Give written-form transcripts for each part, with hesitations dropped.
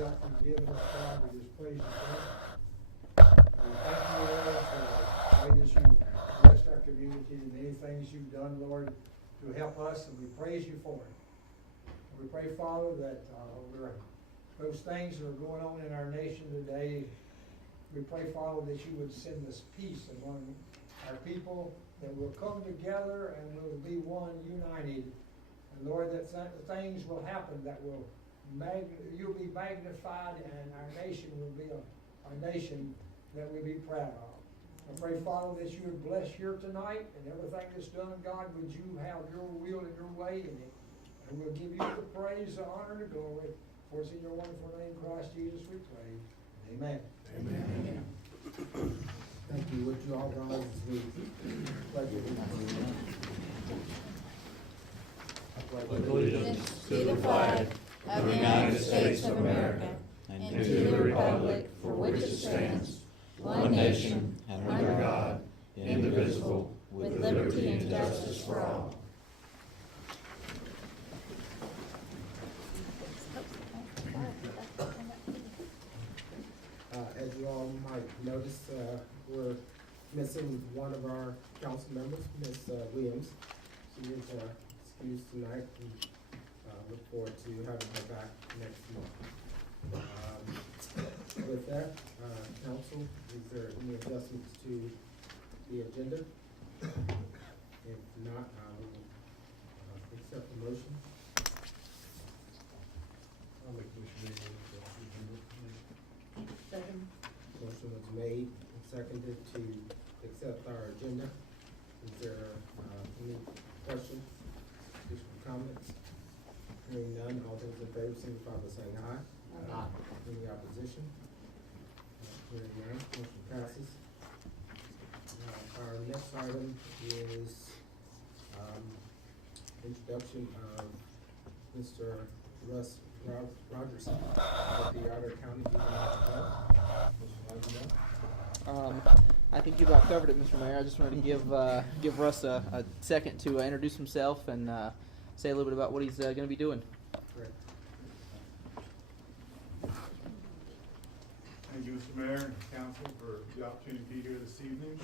help you've given us, God. We just praise you for it. We thank you, Lord, for the way that you've blessed our community and many things you've done, Lord, to help us, and we praise you for it. And we pray, Father, that those things that are going on in our nation today, we pray, Father, that you would send us peace among our people, that we'll come together and we'll be one, united. And Lord, that things will happen that will you'll be magnified, and our nation will be a nation that we'll be proud of. I pray, Father, that you would bless here tonight and everything that's done. God, would you have your will and your way in it? And we'll give you the praise, the honor, and the glory. For it's in your wonderful name, Christ Jesus, we pray. Amen. Amen. Thank you. Would you all rise as we pledge Allegiance to the flag of the United States of America and to the republic for which it stands, one nation, under God, indivisible, with liberty and justice for all. As you all might notice, we're missing one of our council members, Ms. Williams. She is excused tonight, and look forward to having her back next month. With that, council, is there any adjustments to the agenda? If not, I will accept the motion. I'll make a motion to Second. Motion was made and seconded to accept our agenda. Is there any questions, additional comments? Hearing none, all those in favor signify by saying aye. Aye. Any opposition? Hearing none, motion passes. Our next item is introduction of Mr. Russ Rogerson of the Otter County Juvenile Health. Mr. Rogerson. I think you about covered it, Mr. Mayor. I just wanted to give Russ a second to introduce himself and say a little bit about what he's going to be doing. Great. Thank you, Mr. Mayor and Council, for the opportunity to be here this evening.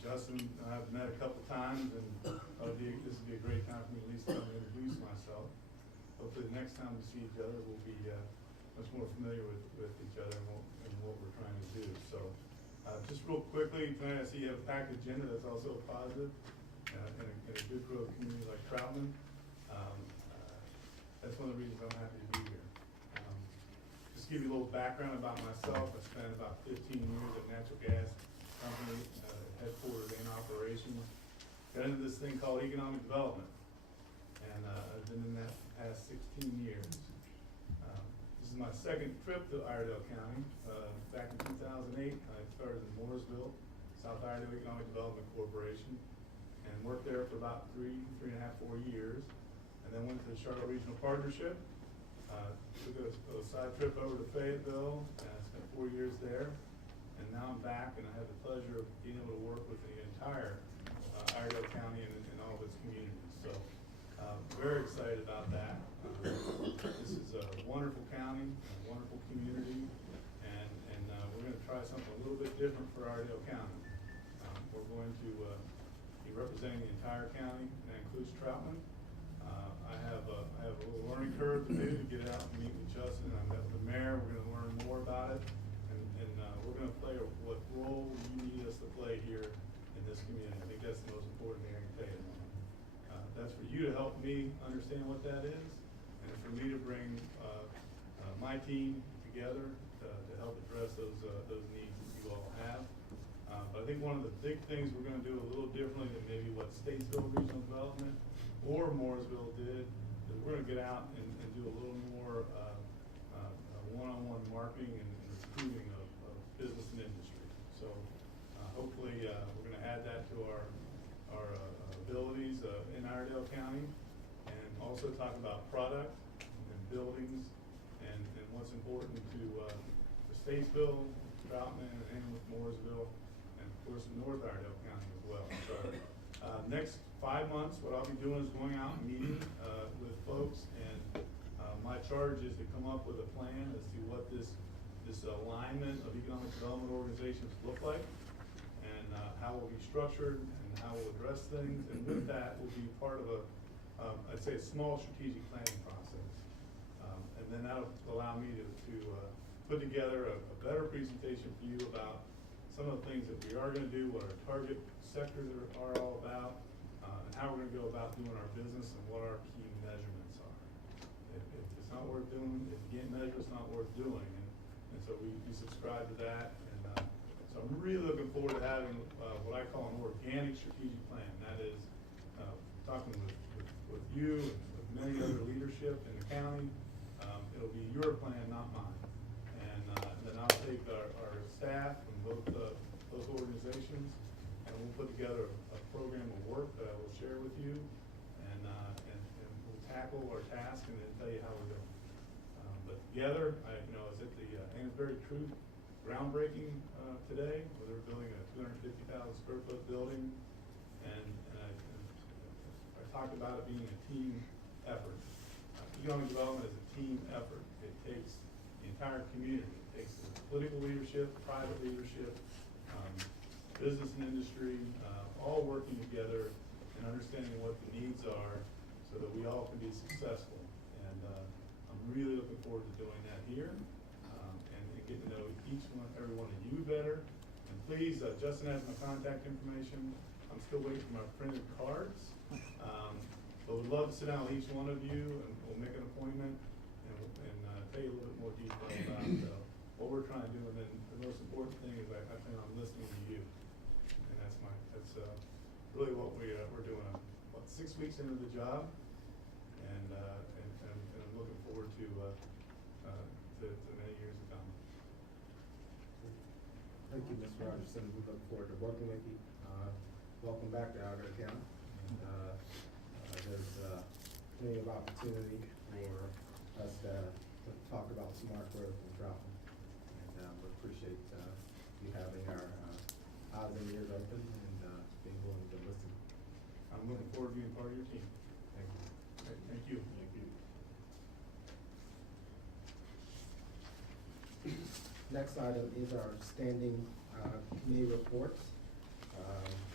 Justin, I've met a couple times, and this would be a great time for me at least to come and introduce myself. Hopefully the next time we see each other, we'll be much more familiar with each other and what we're trying to do. So just real quickly, tonight I see you have a packed agenda that's also a positive in a good growth community like Troutman. That's one of the reasons I'm happy to be here. Just to give you a little background about myself, I spent about 15 years at a natural gas company, headquartered in operations. Got into this thing called economic development, and I've been in that past 16 years. This is my second trip to Iredell County. Back in 2008, I started in Mooresville, South Iredell Economic Development Corporation, and worked there for about 3 and a half, 4 years, and then went to the Charlotte Regional Partnership. Took a side trip over to Fayetteville, and I spent 4 years there, and now I'm back, and I have the pleasure of being able to work with the entire Iredell County and all of its communities. So very excited about that. This is a wonderful county, a wonderful community, and we're going to try something a little bit different for Iredell County. We're going to be representing the entire county, and that includes Troutman. I have a little learning curve to do to get out and meet with Justin. I met with the mayor. We're going to learn more about it, and we're going to play what role you need us to play here in this community. I think that's the most important thing I can tell you. That's for you to help me understand what that is, and for me to bring my team together to help address those needs that you all have. But I think one of the big things we're going to do a little differently than maybe what Statesville Regional Development or Mooresville did is we're going to get out and do a little more one-on-one marketing and recruiting of business and industry. So hopefully we're going to add that to our abilities in Iredell County, and also talk about product and buildings and what's important to Statesville, Troutman, and with Mooresville, and of course in North Iredell County as well. So next 5 months, what I'll be doing is going out and meeting with folks, and My charge is to come up with a plan as to what this alignment of economic development organizations look like, and how we'll be structured, and how we'll address things, and with that will be part of I'd say a small strategic planning process. And then that'll allow me to put together a better presentation for you about some of the things that we are gonna do, what our target sectors are all about, and how we're gonna go about doing our business, and what our key measurements are. If it's not worth doing, if you can't measure, it's not worth doing. And so we subscribe to that, and so I'm really looking forward to having what I call an organic strategic plan. That is talking with you and with many other leadership in the county. It'll be your plan, not mine. And then I'll take our staff from both organizations, and we'll put together a program of work that I will share with you, and we'll tackle our task and then tell you how we're doing. But together, I was at the Amesbury Truth groundbreaking today, where they're building a 250,000 square foot building, and I talked about it being a team effort. Economic development is a team effort. It takes the entire community. It takes the political leadership, private leadership, business and industry, all working together and understanding what the needs are so that we all can be successful. And I'm really looking forward to doing that here, and getting to know every one of you better. And please, Justin has my contact information. I'm still waiting for my printed cards. But we'd love to sit down with each one of you, and we'll make an appointment and tell you a little bit more detail about what we're trying to do. And then the most important thing is I think I'm listening to you. And that's really what we're doing. I'm 6 weeks into the job, and I'm looking forward to many years to come. Thank you, Mr. Rogerson. We look forward to working with you. Welcome back to Alger County. And, there's plenty of opportunity for us to talk about smart growth in Troutman. And we appreciate you having our eyes and ears open, and being willing to listen. I'm looking forward to being part of your team. Thank you. Okay, thank you. Thank you. Next item is our standing committee reports.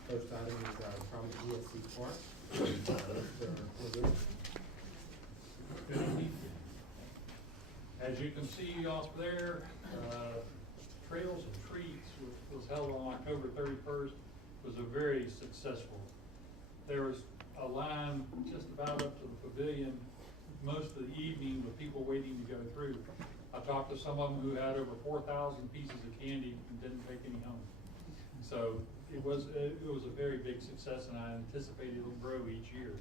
First item is from ESC Park. Good evening. As you can see off there, Trails and Treats, which was held on October 31st, was a very successful. There was a line just about up to the pavilion most of the evening with people waiting to go through. I talked to some of them who had over 4,000 pieces of candy and didn't take any home. So it was a very big success, and I anticipate it'll grow each year.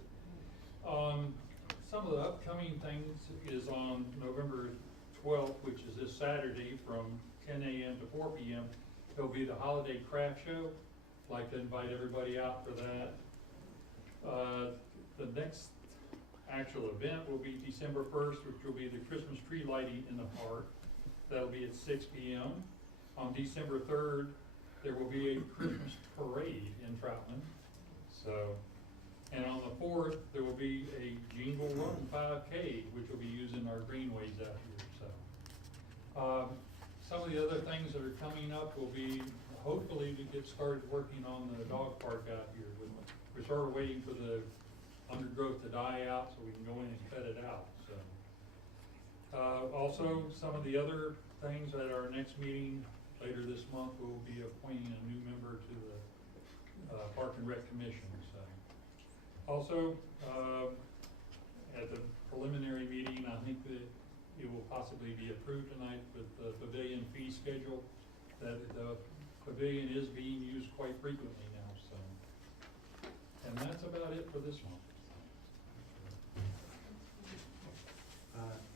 Some of the upcoming things is on November 12th, which is this Saturday from 10 a.m. to 4 p.m. There'll be the Holiday Craft Show. I'd like to invite everybody out for that. The next actual event will be December 1st, which will be the Christmas tree lighting in the park. That'll be at 6 p.m. On December 3rd, there will be a Christmas parade in Troutman. So, and on the 4th, there will be a Jingle Run 5K, which will be using our greenways out here. So, some of the other things that are coming up will be hopefully to get started working on the dog park out here. We're sort of waiting for the undergrowth to die out so we can go in and cut it out. So, also some of the other things at our next meeting later this month, we'll be appointing a new member to the Park and Rec Commission. So, also at the preliminary meeting, I think that it will possibly be approved tonight with the pavilion fee schedule. That the pavilion is being used quite frequently now. So, and that's about it for this month.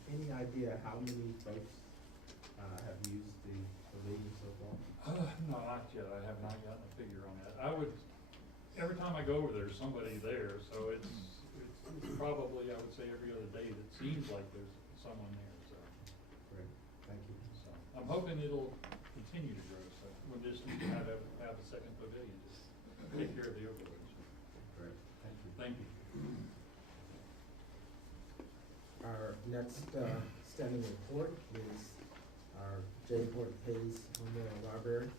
Any idea how many folks have used the pavilion so far? No, not yet. I have not gotten a figure on that. Every time I go over, there's somebody there, so it's probably, I would say, every other day that seems like there's someone there. So, Great, thank you. so I'm hoping it'll continue to grow. So we'll just need to have a second pavilion to take care of the overloads. Great, thank you. Thank you. Our Next, standing report is our J. Porter Hayes Memorial Library.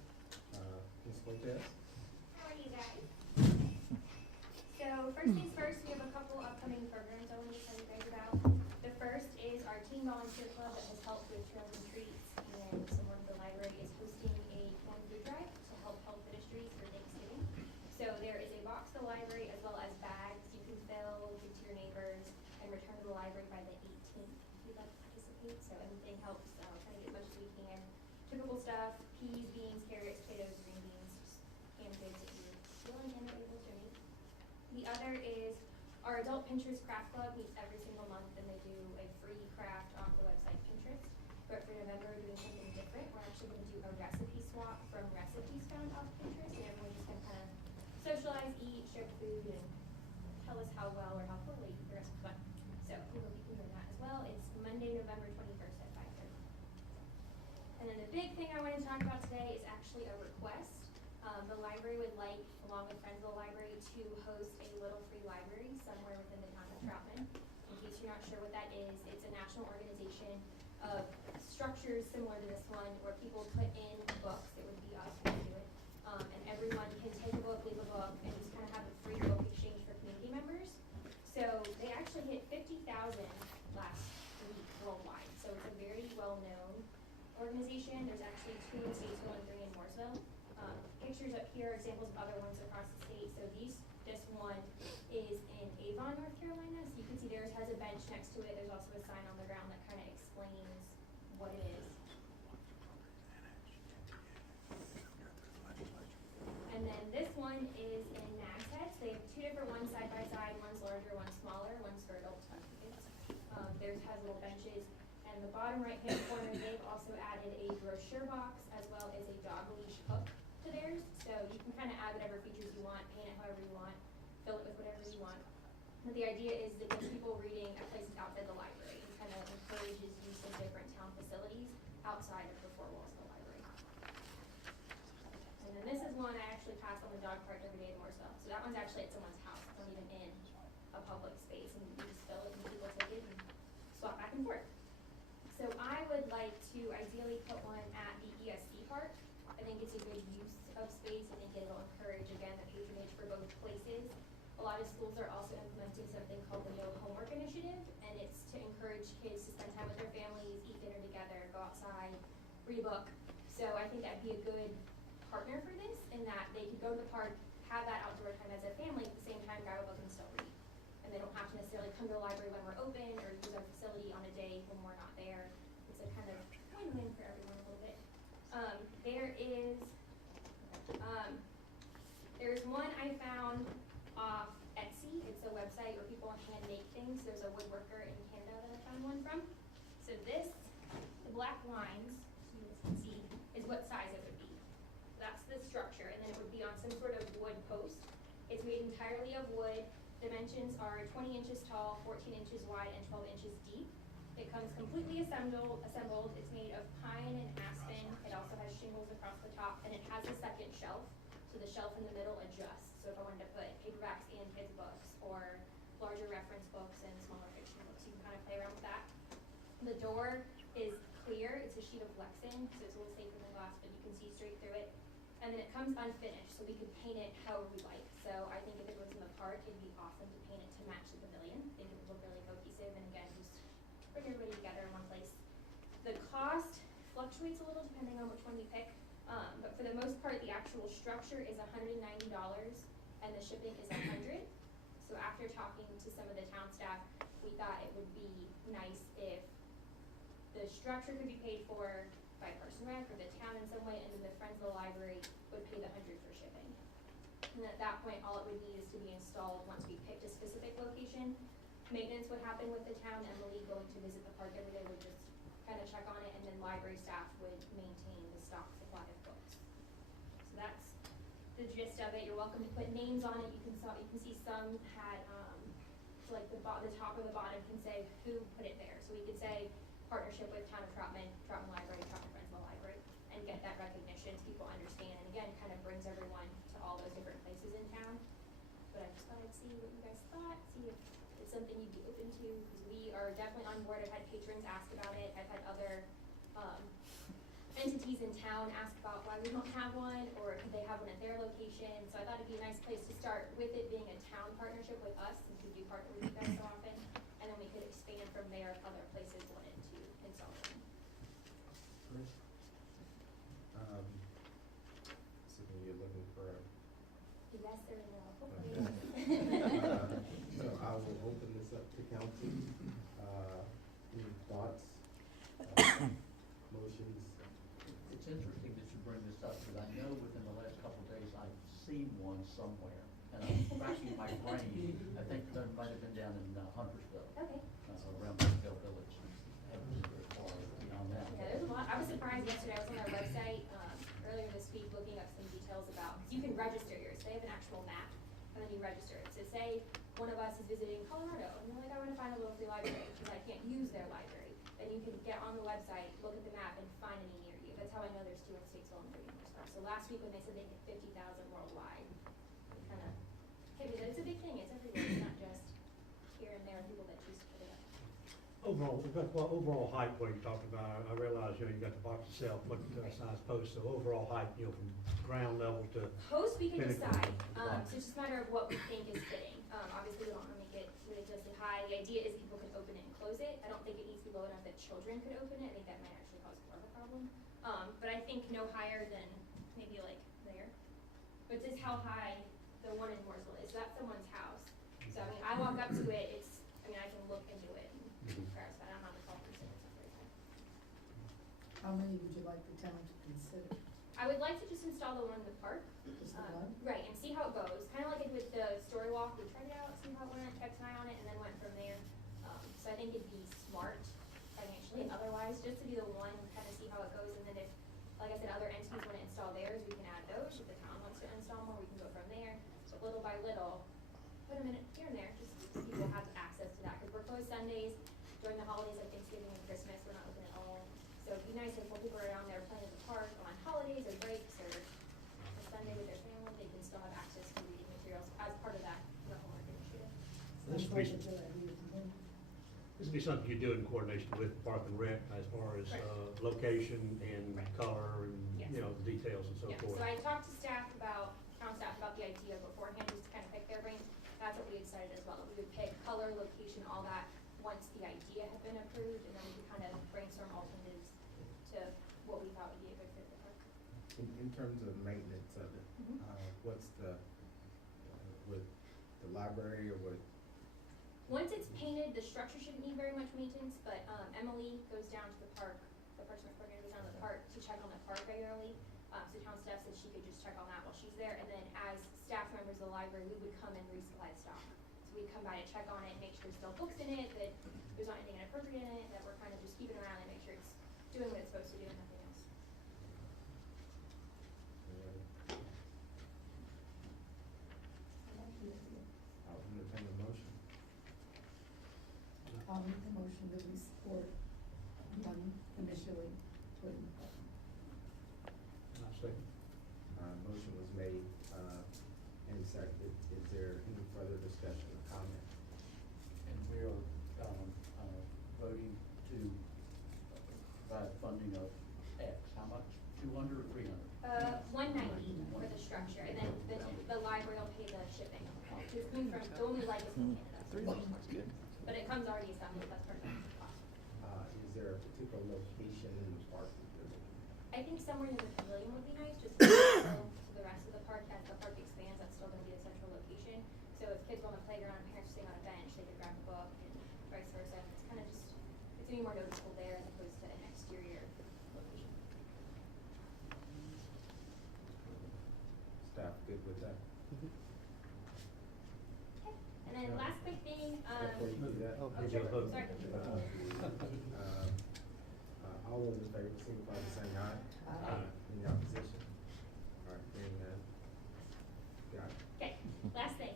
Ms. Cortez? How are you guys? So first things first, we have a couple upcoming programs I want to tell you guys about. The first is our teen volunteer club that has helped with trails and treats, and someone at the library is hosting a corn food drive to help the streets for Thanksgiving. So there is a box to the library as well as bags you can fill, give to your neighbors, and return to the library by the 18th if you'd like to participate. So anything helps, try to get as much as we can. Typical stuff: peas, beans, carrots, potatoes, green beans, just canned goods if you're willing and able to donate. The other is our adult Pinterest craft club meets every single month, and they do a free craft off the website Pinterest. But for November, we're doing something different. We're actually going to do a recipe swap from recipes found off Pinterest, and everyone just can kind of socialize, eat, share food, and tell us how well or how poorly the rest was fun. So we will be doing that as well. It's Monday, November 21st at 5:30. And then the big thing I want to talk about today is actually a request. The library would like, along with Friends of the Library, to host a little free library somewhere within the town of Troutman. In case you're not sure what that is, it's a national organization of structures similar to this one where people put in books. It would be us who would do it. And everyone can take a book, leave a book, and just kind of have a free book exchange for community members. So they actually hit 50,000 last week worldwide. So it's a very well-known organization. There's actually 2 in Statesville and 3 in Mooresville. Pictures up here, examples of other ones across the state. So this one is in Avon, North Carolina. So you can see theirs has a bench next to it. There's also a sign on the ground that kind of explains what it is. And then this one is in Nags Head. So they have 2 different ones side by side. One's larger, one's smaller. One's for adults, one's for kids. Theirs has little benches. And the bottom right hand corner, they've also added a brochure box as well as a dog leash hook to theirs. So you can kind of add whatever features you want, paint it however you want, fill it with whatever you want. But the idea is that gets people reading at places outside the library and kind of encourages use of different town facilities outside of the 4 walls of the library. And then this is one I actually pass on the dog park every day in Mooresville. So that one's actually at someone's house. It's not even in a public space, and you just fill it and people take it and swap back and forth. So I would like to ideally put one at the ESC park. I think it's a good use of space. I think it'll encourage, again, the patronage for both places. A lot of schools are also implementing something called the No Homework Initiative, and it's to encourage kids to spend time with their families, eat dinner together, go outside, read a book. So I think that'd be a good partner for this, in that they could go to the park, have that outdoor time as a family, at the same time grab a book and still read. And they don't have to necessarily come to the library when we're open or use our facility on a day when we're not there. It's a kind of win-win for everyone a little bit. There's one I found off Etsy. It's a website where people hand make things. There's a woodworker in Canada that I found one from. So this, the black lines, you guys can see, is what size it would be. That's the structure, and then it would be on some sort of wood post. It's made entirely of wood. Dimensions are 20 inches tall, 14 inches wide, and 12 inches deep. It comes completely assembled. It's made of pine and aspen. It also has shingles across the top, and it has a second shelf. So the shelf in the middle adjusts. So if I wanted to put paperbacks and kids' books, or larger reference books and smaller fiction books, you can kind of play around with that. The door is clear. It's a sheet of Lexan, so it's a little safer than glass, but you can see straight through it. And then it comes unfinished, so we could paint it however we like. So I think if it was in the park, it'd be awesome to paint it to match the pavilion. I think it would look really cohesive, and again, just bring everybody together in one place. The cost fluctuates a little depending on which one you pick, but for the most part, the actual structure is $190, and the shipping is $100. So after talking to some of the town staff, we thought it would be nice if the structure could be paid for by Parks and Rec or the town in some way, and then the Friends of the Library would pay the $100 for shipping. And at that point, all it would need is to be installed once we picked a specific location. Maintenance would happen with the town. Emily, going to visit the park every day, would just kind of check on it, and then library staff would maintain the stock supply of books. So that's the gist of it. You're welcome to put names on it. You can see some had so like the top or the bottom can say who put it there. So we could say partnership with Town of Troutman, Troutman Library, Troutman Friends of the Library, and get that recognition so people understand. And again, kind of brings everyone to all those different places in town. But I just thought I'd see what you guys thought, see if this it's something you'd be open to, because we are definitely on board. I've had patrons ask about it. I've had other, entities in town ask about why we don't have one, or could they have one at their location. So I thought it'd be a nice place to start with it being a town partnership with us, since we do partner with you guys so often. And then we could expand from there if other places wanted to install them. So you're looking for a Yes or no? So I will open this up to council. Any thoughts, motions? It's interesting that you bring this up, because I know within the last couple of days, I've seen one somewhere, and I'm racking my brain. I think there might have been down in Huntersville, Okay. Around Huntersville Village. Haven't been very far beyond that. Yeah, there's a lot. I was surprised yesterday. I was on their website earlier this week looking up some details about, because you can register yours. They have an actual map, and then you register it. So say one of us is visiting Colorado, and you're like, I want to find a little free library because I can't use their library. Then you can get on the website, look at the map, and find any near you. That's how I know there's 2 in Statesville and 3 in Horseback. So last week when they said they hit 50,000 worldwide, it kind of hit me that it's a big thing. It's everywhere. It's not just here and there people that choose to put it up. Overall height, what you talked about, I realize, you got the box itself, what size post, so overall height, from ground level to. Post we can Pinnacle. decide, Right. so it's just a matter of what we think is fitting. Obviously we don't wanna make it ridiculously high. The idea is people can open it and close it. I don't think it needs to be low enough that children could open it. I think that might actually cause more of a problem. But I think no higher than maybe like there. But just how high the one in Mooresville is, that's someone's house. So I mean, I walk up to it, I can look into it and comparison. I'm on the call for it's not very high. How many would you like the town to consider? I would like to just install the one in the park. Just the one? Right, and see how it goes. Kind of like I did with the story walk. We tried it out, see how it went, kept an eye on it, and then went from there. So I think it'd be smart financially and otherwise, just to do the one, kind of see how it goes. And then if, like I said, other entities want to install theirs, we can add those. If the town wants to install more, we can go from there. So little by little, put them in here and there, just so people have access to that. Because we're closed Sundays, during the holidays like Thanksgiving and Christmas, we're not open at all. So it'd be nice if when people are down there playing in the park on holidays or breaks or a Sunday with their family, they can still have access to reading materials as part of that homework initiative. This Sounds would like be, a good idea to me. this would be something you do in coordination with Park and Rec as far as, Right. location and Right. color and, Yes. the details and so Yeah, forth. so I talked to town staff about the idea beforehand, just to kind of pick their brains. That's what we decided as well, that we would pick color, location, all that, once the idea had been approved, and then we could kind of brainstorm alternatives to what we thought would be a good fit for the park. In terms of maintenance of it, Mhm. what's the, with the library or with? Once it's painted, the structure shouldn't need very much maintenance, but Emily goes down to the park, the Parks and Rec coordinator goes down to the park to check on the park regularly. So town staff said she could just check on that while she's there, and then as staff members of the library, we would come and resupply stock. So we'd come by to check on it, make sure there's still books in it, that there's not anything inappropriate in it, that we're kind of just keeping around and make sure it's doing what it's supposed to do and nothing else. I'll entertain a motion. I'll make the motion that we support one initially put in the park. I'll second. Motion was made, and seconded. Is there any further discussion or comment? And we are, voting to provide funding of X, how much? 200 or 300? 190 for the structure, and then the library will pay the shipping. It's coming from, the only like is from Canada. That's good. But it comes already assembled, that's part of the cost. Is there a particular location in the park that you're looking at? I think somewhere near the pavilion would be nice, just to the rest of the park. As the park expands, that's still gonna be the central location. So if kids go on the playground and parents are sitting on a bench, they could grab a book and vice versa. And it's kind of just, it's gonna be more noticeable there as opposed to an exterior location. Staff good with that? Okay. And then last quick thing, Before you do that. oh, Did sure, you vote? sorry. All those in favor, signify by saying aye. Aye. Any opposition? All right, hearing none. Got it. Okay, last thing,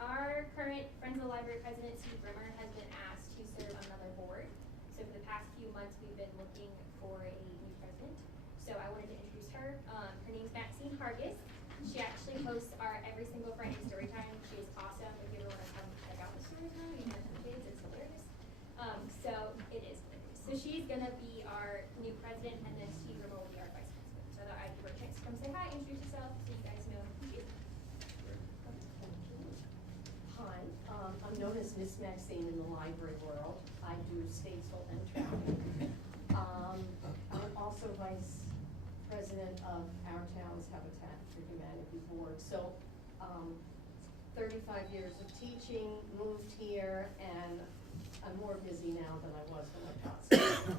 our current Friends of the Library president, Steve Brimmer, has been asked to serve on another board. So for the past few months, we've been looking for a new president. So I wanted to introduce her. Her name's Maxine Hargis. She actually hosts our every single Friday story time. She is awesome. If you ever want to come check out the story time, she's gonna be our new president, and then Steve Rimmel will be our vice president. So I thought I'd give her a chance to come say hi, introduce herself, so you guys know who she is. Hi, I'm known as Miss Maxine in the library world. I do Statesville and Troutman. I'm also vice president of our town's Habitat for Humanity board. So, 35 years of teaching, moved here, and I'm more busy now than I was when I got started.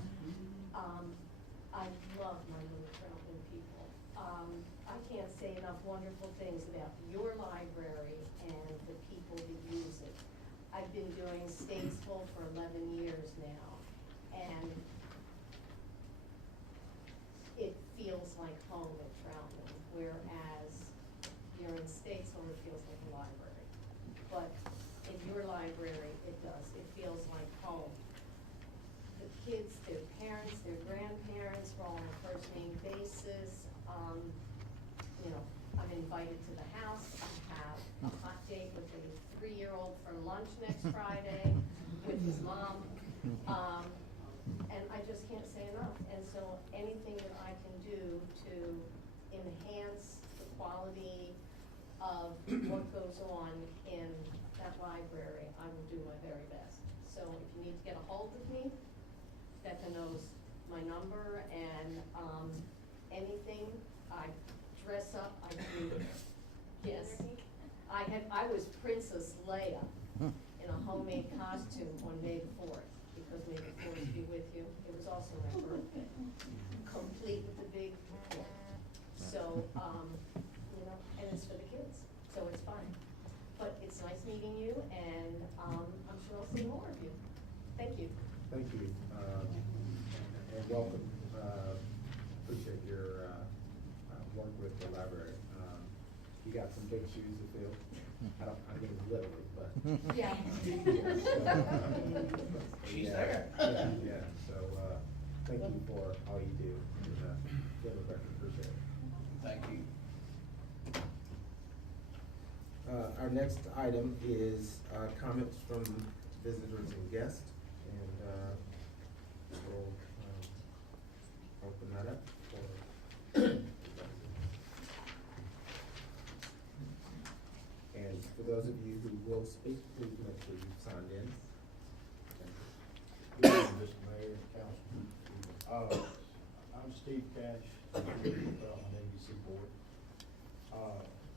I love my little Troutman people. I can't say enough wonderful things about your library and the people that use it. I've been doing Statesville for 11 years now, and it feels like home at Troutman, whereas you're in Statesville, it feels like a library. But in your library, it does. It feels like home. The kids, their parents, their grandparents, we're all on a first name basis. You know, I'm invited to the house. I have a hot date with a 3-year-old for lunch next Friday with his mom. And I just can't say enough. And so anything that I can do to enhance the quality of what goes on in that library, I will do my very best. So if you need to get a hold of me, Becca knows my number, and anything, I dress up, I do, yes. I was Princess Leia in a homemade costume on May the 4th, because May the 4th be with you. It was also my birthday, complete with the big book. So, you know, and it's for the kids, so it's fun. But it's nice meeting you, and I'm sure I'll see more of you. Thank you. Thank you, and welcome. Appreciate your work with the library. You got some big shoes to fill. I mean literally, but. Yeah. She's there. Yeah, so, thank you for all you do, and, Democrat, appreciate it. Thank you. Our next item is, comments from visitors and guests, and, we'll, open that up for. And for those of you who will speak, please make sure you've signed in. Good evening, Mr. Mayor, Council. I'm Steve Cash, from the ABC Board.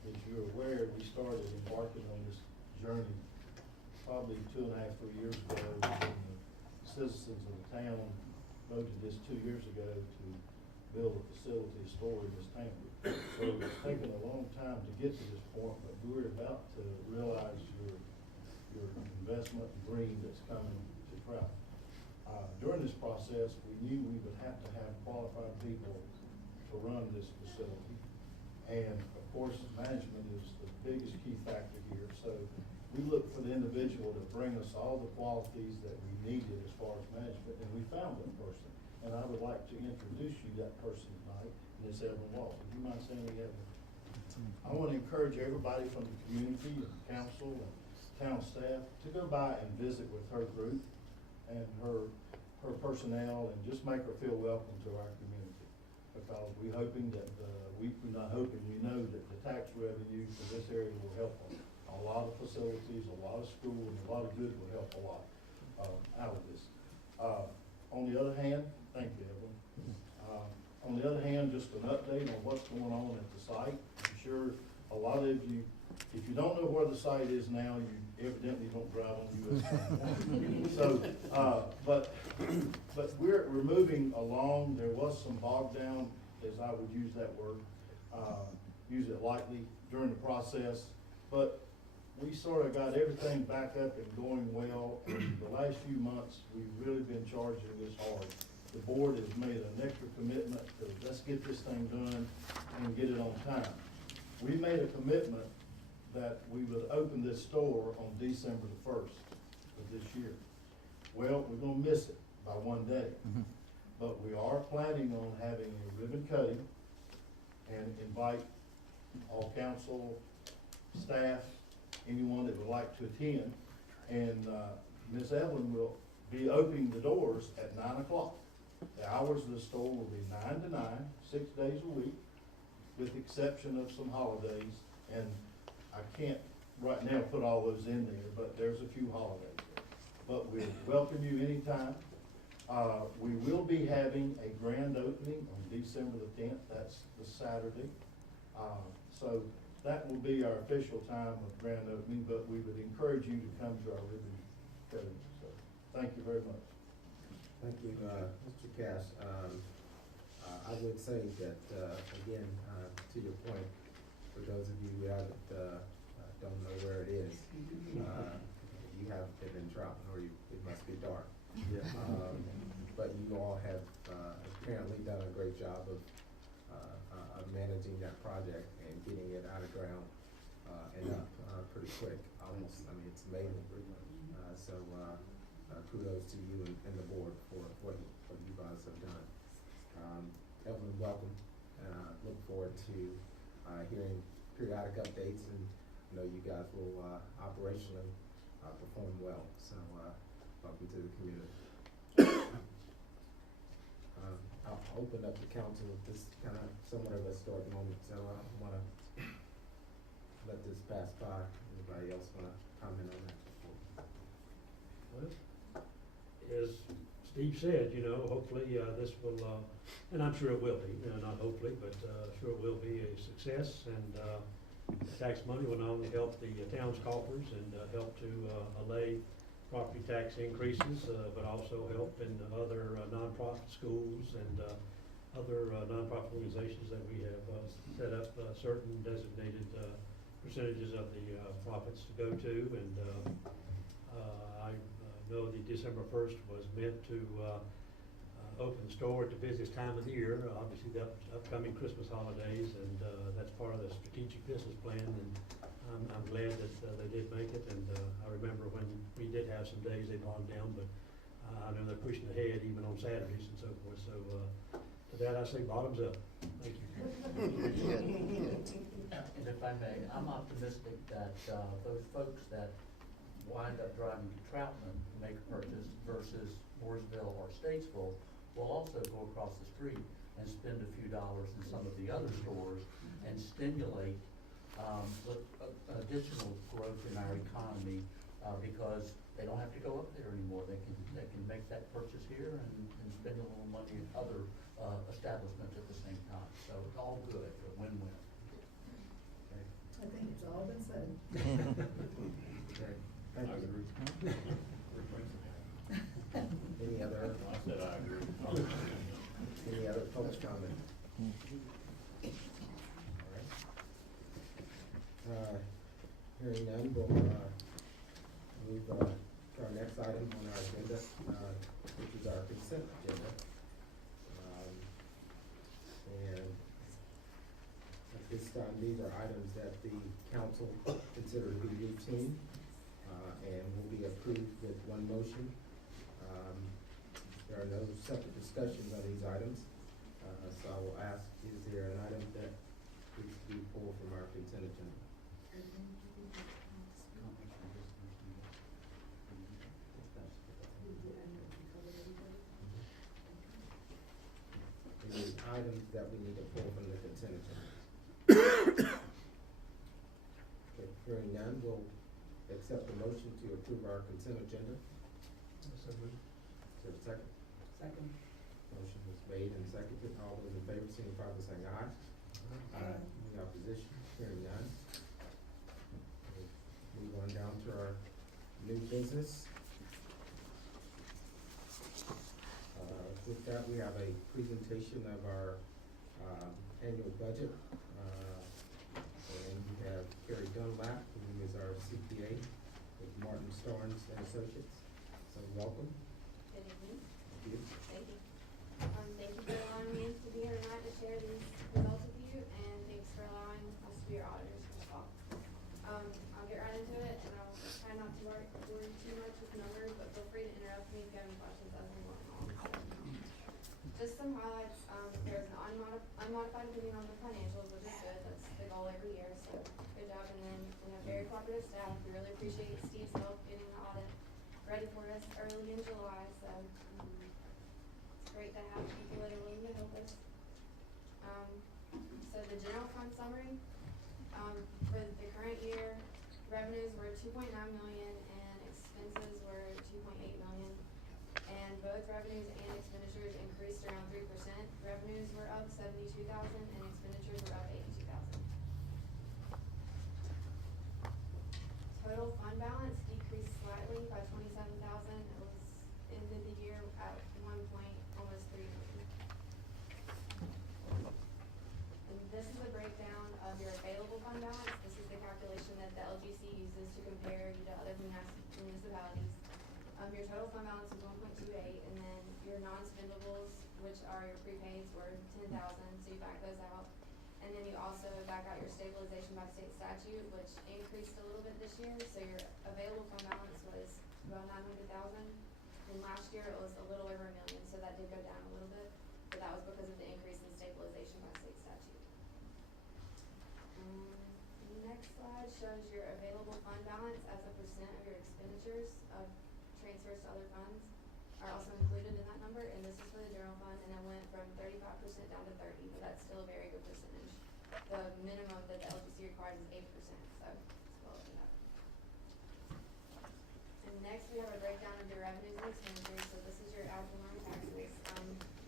As you're aware, we started embarking on this journey probably 2.5, 3 years ago, when the citizens of the town voted this 2 years ago to build a facility, a store in this town. So it's taken a long time to get to this point, but we're about to realize your investment and dream that's coming to Trout. During this process, we knew we would have to have qualified people to run this facility. And of course, management is the biggest key factor here. So we looked for the individual to bring us all the qualities that we needed as far as management, and we found that person. And I would like to introduce you to that person tonight, Ms. Evelyn Walsh. Would you mind saying the Evelyn? I want to encourage everybody from the community and council and town staff to go by and visit with her group and her personnel, and just make her feel welcome to our community. Because we're hoping that, we're not hoping, we know that the tax revenue for this area will help a lot of facilities, a lot of schools, and a lot of good will help a lot out of this. On the other hand, thank you, Evelyn. On the other hand, just an update on what's going on at the site. I'm sure a lot of you, if you don't know where the site is now, you evidently don't drive on US 91. So, but we're moving along. There was some bog down, as I would use that word, use it lightly during the process. But we sort of got everything back up and going well. And the last few months, we've really been charging this hard. The board has made an extra commitment to let's get this thing done and get it on time. We made a commitment that we would open this store on December the 1st of this year. Well, we're gonna miss it by one day. But we are planning on having a ribbon cutting and invite all council, staff, anyone that would like to attend. And Ms. Evelyn will be opening the doors at 9 o'clock. The hours of the store will be 9 to 9, 6 days a week, with the exception of some holidays. And I can't right now put all those in there, but there's a few holidays. But we welcome you anytime. We will be having a grand opening on December the 10th. That's the Saturday. So that will be our official time of grand opening, but we would encourage you to come to our ribbon cutting. So thank you very much. Thank you, Mr. Cash. I would say that, again, to your point, for those of you who haven't, don't know where it is, you haven't been in Troutman, or it must be dark. But you all have apparently done a great job of managing that project and getting it out of ground and up pretty quick, almost. I mean, it's amazing. So kudos to you and the board for what you guys have done. Evelyn, welcome. Look forward to hearing periodic updates, and I know you guys will operationally perform well. So welcome to the community. I'll open up the council with this kind of somewhat of a historic moment, so I don't want to let this pass by. Anybody else want to comment on that before? Well, as Steve said, you know, hopefully this will, and I'm sure it will be, not hopefully, but sure it will be a success. And tax money will not only help the town's coffers and help to allay property tax increases, but also help in other nonprofit schools and other nonprofit organizations that we have set up certain designated percentages of the profits to go to. And I know the December 1st was meant to open the store at the busiest time of the year, obviously the upcoming Christmas holidays, and that's part of the strategic business plan. And I'm glad that they did make it, and I remember when we did have some days they bogged down, but I know they're pushing ahead even on Saturdays and so forth. So to that I say bottoms up. Thank you. And if I may, I'm optimistic that those folks that wind up driving to Troutman to make a purchase versus Mooresville or Statesville will also go across the street and spend a few dollars in some of the other stores and stimulate additional growth in our economy because they don't have to go up there anymore. They can make that purchase here and spend a little money at other establishments at the same time. So it's all good, a win-win. Okay. I think it's all been said. Okay. Thank you. Any other? I said I agree. Any other public comment? All right. Hearing none, we'll move to our next item on our agenda, which is our consent agenda. And at this time, these are items that the council consider to be routine and will be approved with one motion. There are no separate discussions on these items, so I will ask, is there an item that needs to be pulled from our consent agenda? Any items that we need to pull from the consent agenda? Okay, hearing none, we'll accept the motion to approve our consent agenda. Is there a second? Second. Motion was made and seconded. All those in favor, signify by saying aye. Aye. Any opposition? Hearing none. We'll move on down to our new business. With that, we have a presentation of our annual budget. And we have Carrie Dunlap, who is our CPA with Martin Starnes and Associates. So welcome. Good evening. Thank you. Thank you. Thank you for allowing me to be here tonight to share these results with you, and thanks for allowing us to be your auditors as well. I'll get right into it, and I'll try not to worry too much with numbers, but feel free to interrupt me if you have any questions as we go along. Just some highlights. There's an unmodified opinion on the financials, which is good. That's the goal every year, so good job. And then we have very cooperative staff. We really appreciate Steve's help getting the audit ready for us early in July, so it's great great to have people that are willing to help us. So the general fund summary, for the current year, revenues were 2.9 million and expenses were 2.8 million. And both revenues and expenditures increased around 3%. Revenues were up 72,000 and expenditures were up 82,000. Total fund balance decreased slightly by 27,000. It was ended the year at almost 3 million. And this is a breakdown of your available fund balance. This is the calculation that the LGC uses to compare you to other municipalities. Your total fund balance is 1.28, and then your non-spendables, which are your prepaids, were 10,000, so you back those out. And then you also back out your stabilization by state statute, which increased a little bit this year, so your available fund balance was about 900,000. And last year it was a little over $1 million, so that did go down a little bit, but that was because of the increase in stabilization by state statute. The next slide shows your available fund balance as a percent of your expenditures of transfers to other funds are also included in that number, and this is for the general fund, and it went from 35% down to 30%, but that's still a very good percentage. The minimum that the LGC requires is 8%, so it's well over that. And next we have a breakdown of your revenues and expenditures, so this is your ad valorem taxes.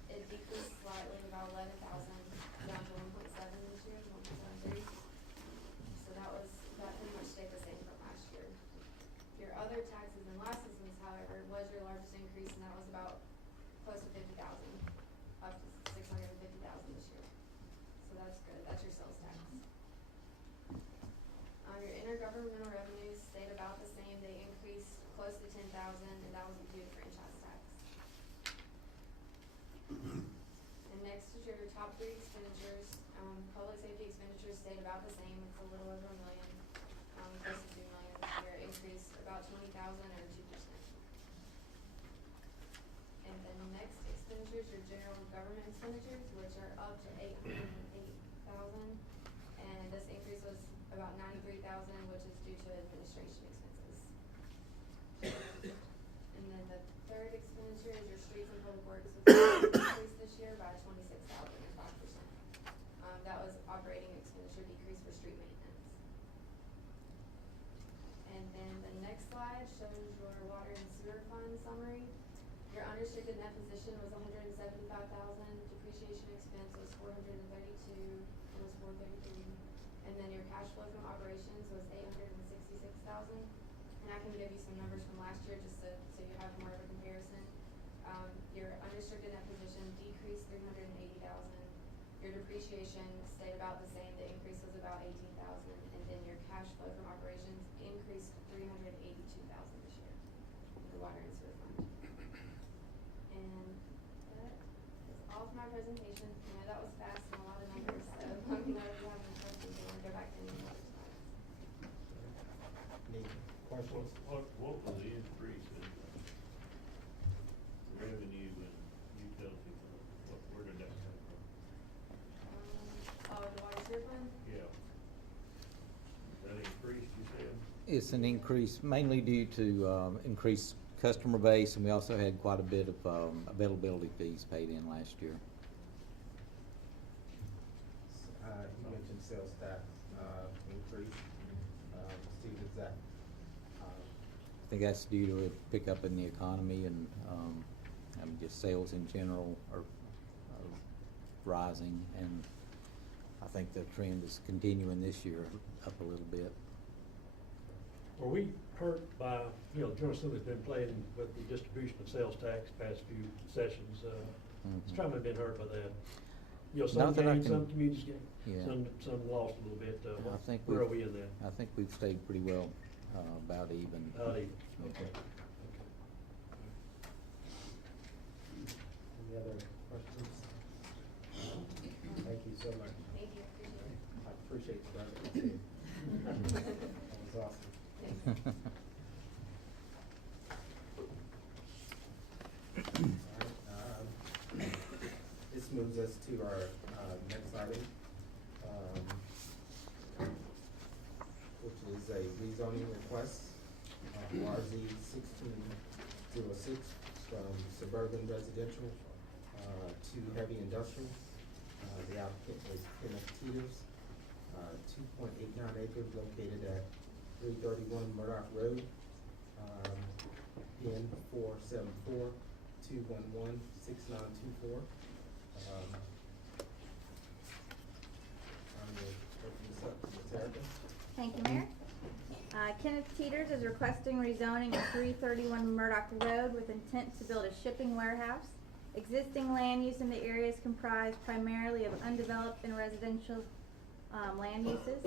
It decreased slightly, about 11,000, down to 1.7 this year, 1.73. So that pretty much stayed the same from last year. Your other taxes and licenses, however, was your largest increase, and that was about close to 50,000, up to 650,000 this year. So that's good. That's your sales tax. Your intergovernmental revenues stayed about the same. They increased close to 10,000, and that was due to franchise tax. And next is your top three expenditures. Public safety expenditures stayed about the same. It's a little over $1 million, close to $2 million this year. Increased about 20,000 or 2%. And then next expenditures, your general government expenditures, which are up to 808,000, and this increase was about 93,000, which is due to administration expenses. And then the third expenditure is your streets and public works, which increased this year by 26,000 or 5%. That was operating expenditure decrease for street maintenance. And then the next slide shows your water and sewer fund summary. Your unrestricted net position was 175,000. Depreciation expense was 432. It was 433. And then your cash flow from operations was 866,000. And I can give you some numbers from last year just so you have more of a comparison. Your unrestricted net position decreased 380,000. Your depreciation stayed about the same. The increase was about 18,000. And then your cash flow from operations increased 382,000 this year in the water and sewer fund. And that is all for my presentation. I know that was fast and a lot of numbers, so let me know if you have any questions or want to go back to any other slides. Any questions? What was the increase in revenue and utility? Where did that come from? The water sewer fund? Yeah. That increased, you said? It's an increase mainly due to increased customer base, and we also had quite a bit of availability fees paid in last year. You mentioned sales tax increase. Steve, is that? I think that's due to a pickup in the economy and just sales in general are rising, and I think the trend is continuing this year up a little bit. Were we hurt by, General Assembly's been playing with the distribution of sales tax past few sessions. It's trying to have been hurt by that. Some Not that I gained, can- some communities gained, Yeah. some lost a little bit. I think where are we've- we in that? I think we've stayed pretty well about even. About even, okay. Any other questions? Thank you so much. Thank you. Appreciate it. I appreciate you, brother. That was awesome. Alright, this moves us to our next item, which is a rezoning request, RZ 1606 from suburban residential to heavy industrial. The applicant is Kenneth Teeters, 2.89 acres located at 331 Murdoch Road, PN 474-211-6924. I'm going to open this up to Ms. Erica. Thank you, Mayor. Kenneth Teeters is requesting rezoning of 331 Murdoch Road with intent to build a shipping warehouse. Existing land use in the area is comprised primarily of undeveloped and residential land uses,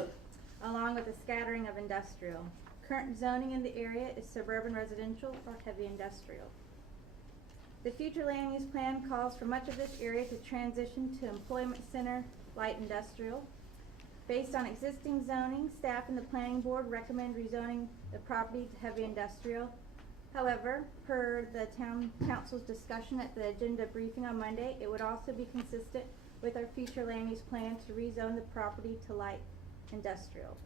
along with a scattering of industrial. Current zoning in the area is suburban residential or heavy industrial. The future land use plan calls for much of this area to transition to employment center, light industrial. Based on existing zoning, staff and the planning board recommend rezoning the property to heavy industrial. However, per the town council's discussion at the agenda briefing on Monday, it would also be consistent with our future land use plan to rezone the property to light industrial.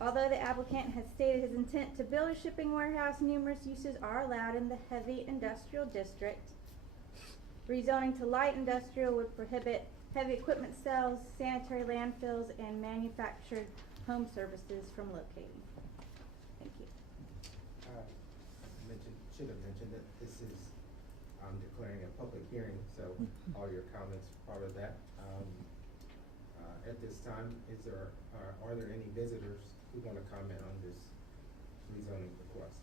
Although the applicant has stated his intent to build a shipping warehouse, numerous uses are allowed in the heavy industrial district. Rezoning to light industrial would prohibit heavy equipment sales, sanitary landfills, and manufactured home services from locating. Thank you. Should have mentioned that this is, I'm declaring a public hearing, so all your comments are part of that. At this time, are there any visitors who want to comment on this rezoning request?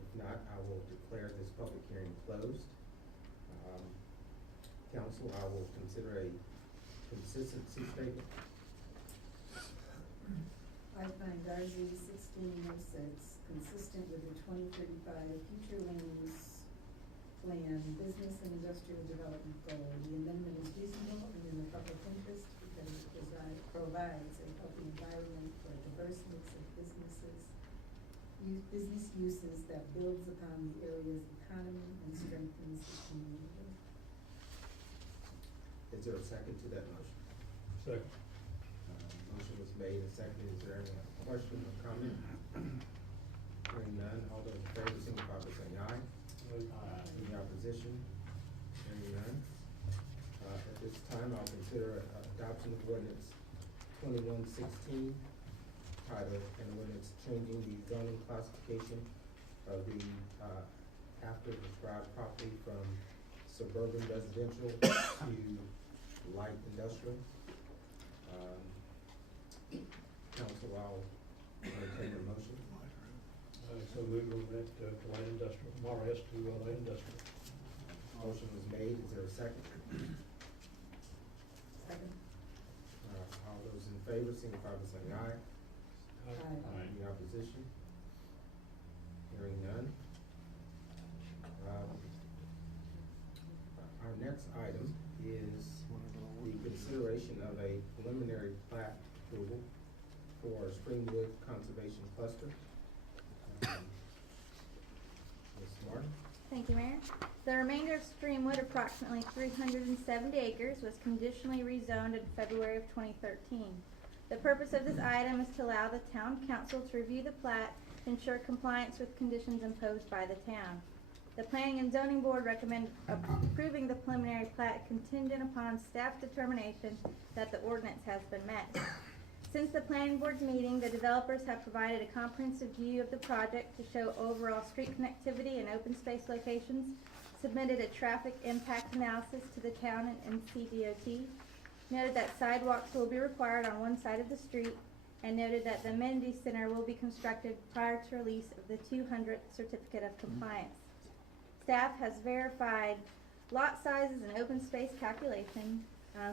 If not, I will declare this public hearing closed. Council, I will consider a consistency statement. I find RZ 1606 consistent with the 2035 future land use plan, business and industrial development goal. The amendment is reasonable and in the public interest because it provides a healthy environment for a diverse mix of business uses that builds upon the area's economy and strengthens the community. Is there a second to that motion? Second. Motion was made and seconded. Is there any question or comment? Hearing none, all those in favor signify by saying aye. Aye. Any opposition? Hearing none. At this time, I'll consider adoption of ordinance 2116, titled an ordinance changing the zoning classification of the after described property from suburban residential to light industrial. Council, I'll entertain a motion. So move on that to light industrial, Morris to light industrial. Motion was made. Is there a second? Second. All those in favor signify by saying aye. Aye. Any opposition? Hearing none. Our next item is the consideration of a preliminary plat approval for Springwood Conservation Cluster. Ms. Martin? Thank you, Mayor. The remainder of Streamwood, approximately 370 acres, was conditionally rezoned in February of 2013. The purpose of this item is to allow the town council to review the plat to ensure compliance with conditions imposed by the town. The Planning and Zoning Board recommend approving the preliminary plat contingent upon staff determination that the ordinance has been met. Since the Planning Board's meeting, the developers have provided a comprehensive view of the project to show overall street connectivity and open space locations, submitted a traffic impact analysis to the town and NCDOT, noted that sidewalks will be required on one side of the street, and noted that the amenity center will be constructed prior to release of the 200th certificate of compliance. Staff has verified lot sizes and open space calculation,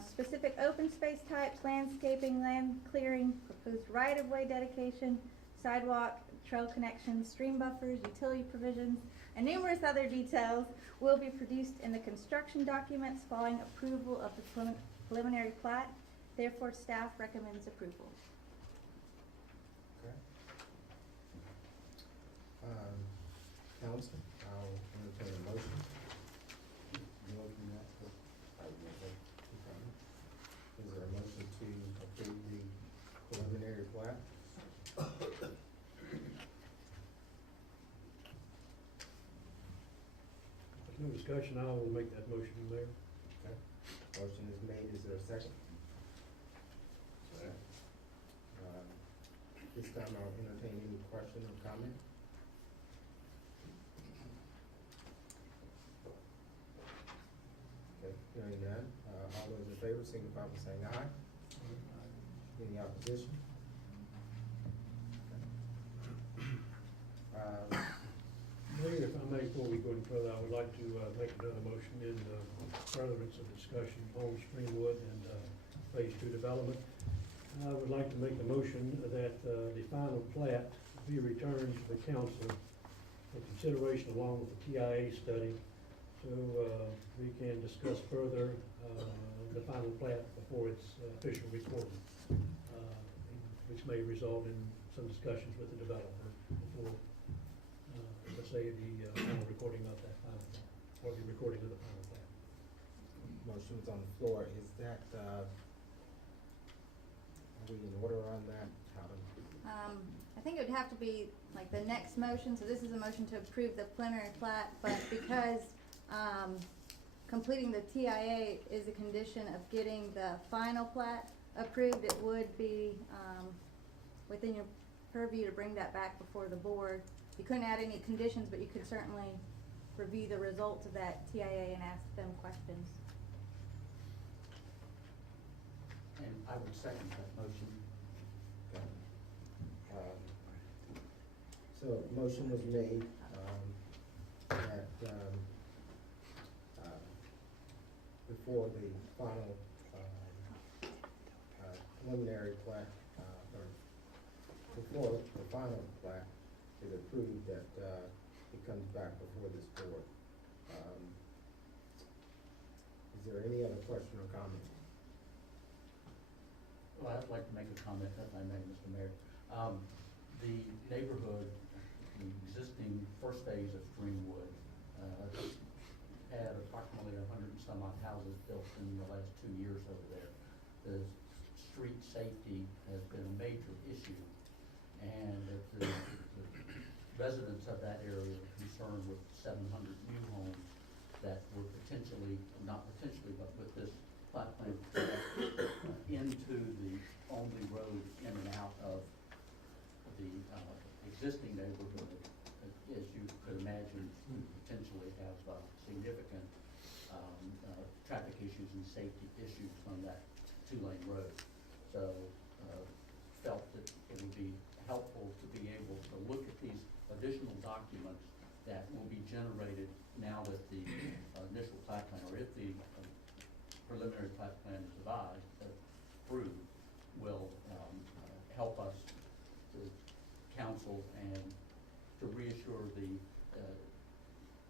specific open space types, landscaping, land clearing, proposed right-of-way dedication, sidewalk, trail connections, stream buffers, utility provisions, and numerous other details will be produced in the construction documents following approval of the preliminary plat. Therefore, staff recommends approval. Okay. Council, I'll entertain a motion. You open that for, is there a motion to approve the preliminary plat? discussion, I will make that motion, Mayor. Okay. Motion is made, is there a second? This time I'll entertain any question or comment. Okay, hearing none, all those in favor signify by saying aye. Any opposition? Okay. Mayor, if I may, before we go any further, I would like to make another motion in furtherance of discussion on Streamwood and Phase 2 development. I would like to make a motion that the final plat be returned to the council for consideration along with the TIA study, so we can discuss further the final plat before its official recording, which may result in some discussions with the developer before, let's say, the final recording of that final plat, or the recording of the final plat. Motion is on the floor, is that, are we in order on that? How do? I think it would have to be like the next motion, so this is a motion to approve the preliminary plat, but because, completing the TIA is a condition of getting the final plat approved, it would be, within your purview to bring that back before the board. You couldn't add any conditions, but you could certainly review the results of that TIA and ask them questions. And I would second that motion. Okay. So motion was made, that, before the final, preliminary plat, or before the final plat is approved, that, it comes back before this board. Is there any other question or comment? Well, I'd like to make a comment, if I may, Mr. Mayor. The neighborhood, the existing first phase of Streamwood, had approximately 100 and some odd houses built in the last 2 years over there. The street safety has been a major issue, and the residents of that area are concerned with 700 new homes that were potentially, not potentially, but with this plot plan into the only road in and out of the existing neighborhood. As you could imagine, potentially have significant traffic issues and safety issues on that 2-lane road. So felt that it would be helpful to be able to look at these additional documents that will be generated now that the initial plat plan, or if the preliminary plat plan is approved, will help us to counsel and to reassure the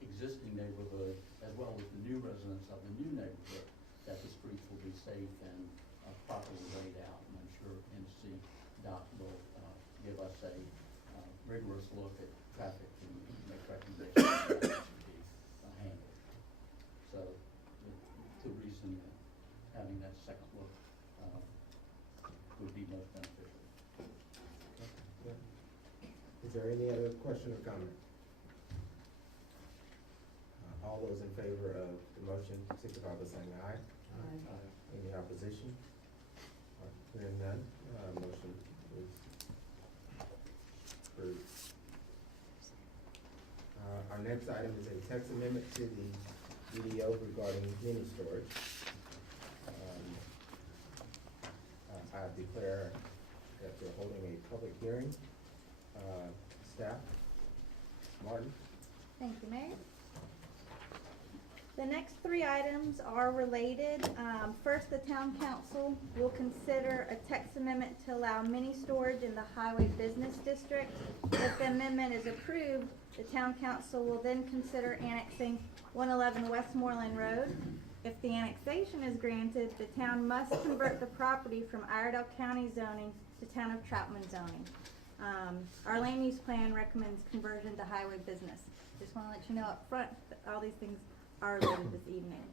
existing neighborhood as well as the new residents of the new neighborhood that the streets will be safe and properly laid out. And I'm sure NC Doc will give us a rigorous look at traffic and make recommendations that should be handled. So the reason having that second look would be most beneficial. Is there any other question or comment? All those in favor of the motion signify by saying aye. Aye. Any opposition? Hearing none, motion is approved. Our next item is a text amendment to the EDO regarding mini storage. I declare that we're holding a public hearing. Staff, Martin? Thank you, Mayor. The next 3 items are related. First, the town council will consider a text amendment to allow mini storage in the highway business district. If the amendment is approved, the town council will then consider annexing 111 Westmoreland Road. If the annexation is granted, the town must convert the property from Iredell County zoning to town of Troutman zoning. Our land use plan recommends conversion to highway business. Just want to let you know up front that all these things are related this evening.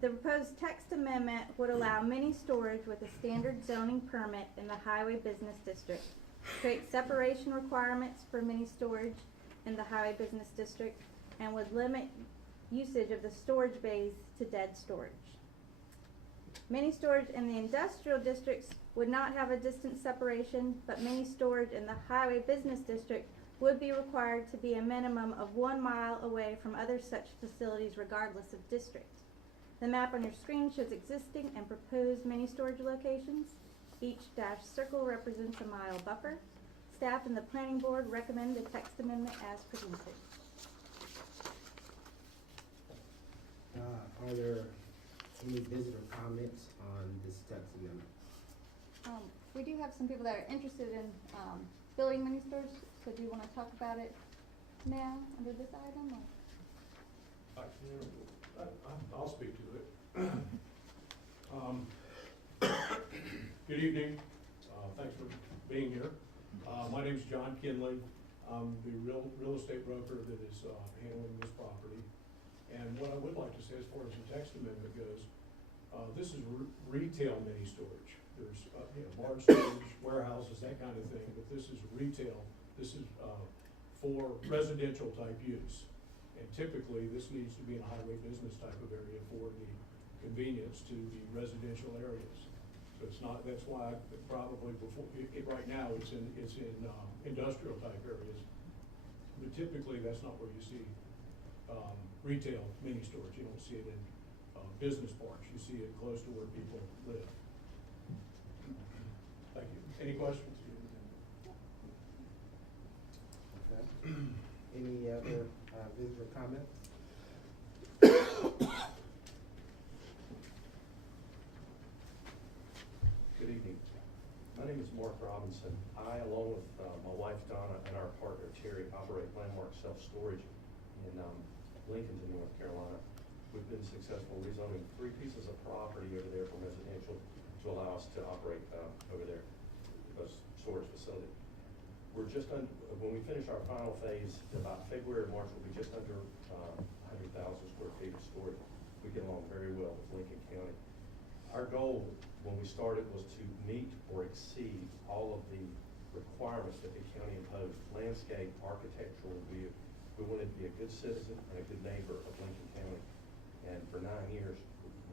The proposed text amendment would allow mini storage with a standard zoning permit in the highway business district, create separation requirements for mini storage in the highway business district, and would limit usage of the storage bays to dead storage. Mini storage in the industrial districts would not have a distance separation, but mini storage in the highway business district would be required to be a minimum of 1 mile away from other such facilities regardless of district. The map on your screen shows existing and proposed mini storage locations. Each dashed circle represents a mile buffer. Staff and the planning board recommend the text amendment as presented. Are there any visitor comments on this text amendment? We do have some people that are interested in building mini stores, so do you want to talk about it now under this item? Or? I'll speak to it. Good evening. Thanks for being here. My name's John Kinley. I'm the real estate broker that is handling this property. And what I would like to say as far as the text amendment goes, this is retail mini storage. There's large storage, warehouses, that kind of thing, but this is retail. This is for residential type use. And typically, this needs to be in a highway business type of area for the convenience to the residential areas. So it's not, that's why probably before, right now, it's in industrial type areas. But typically, that's not where you see retail mini storage. You don't see it in business parks. You see it close to where people live. Thank you. Any questions? Okay. Any other visitor comments? Good evening. My name is Mark Robinson. I, along with my wife Donna and our partner Terry, operate Landmark Self-Storage in Lincolnton, North Carolina. We've been successful rezoning 3 pieces of property over there from residential to allow us to operate over there, a storage facility. We're just when we finish our final phase, about February or March, we'll be just under 100,000 square feet of storage. We get along very well with Lincoln County. Our goal when we started was to meet or exceed all of the requirements that the county imposed, landscape, architectural review. We wanted to be a good citizen and a good neighbor of Lincoln County. And for 9 years,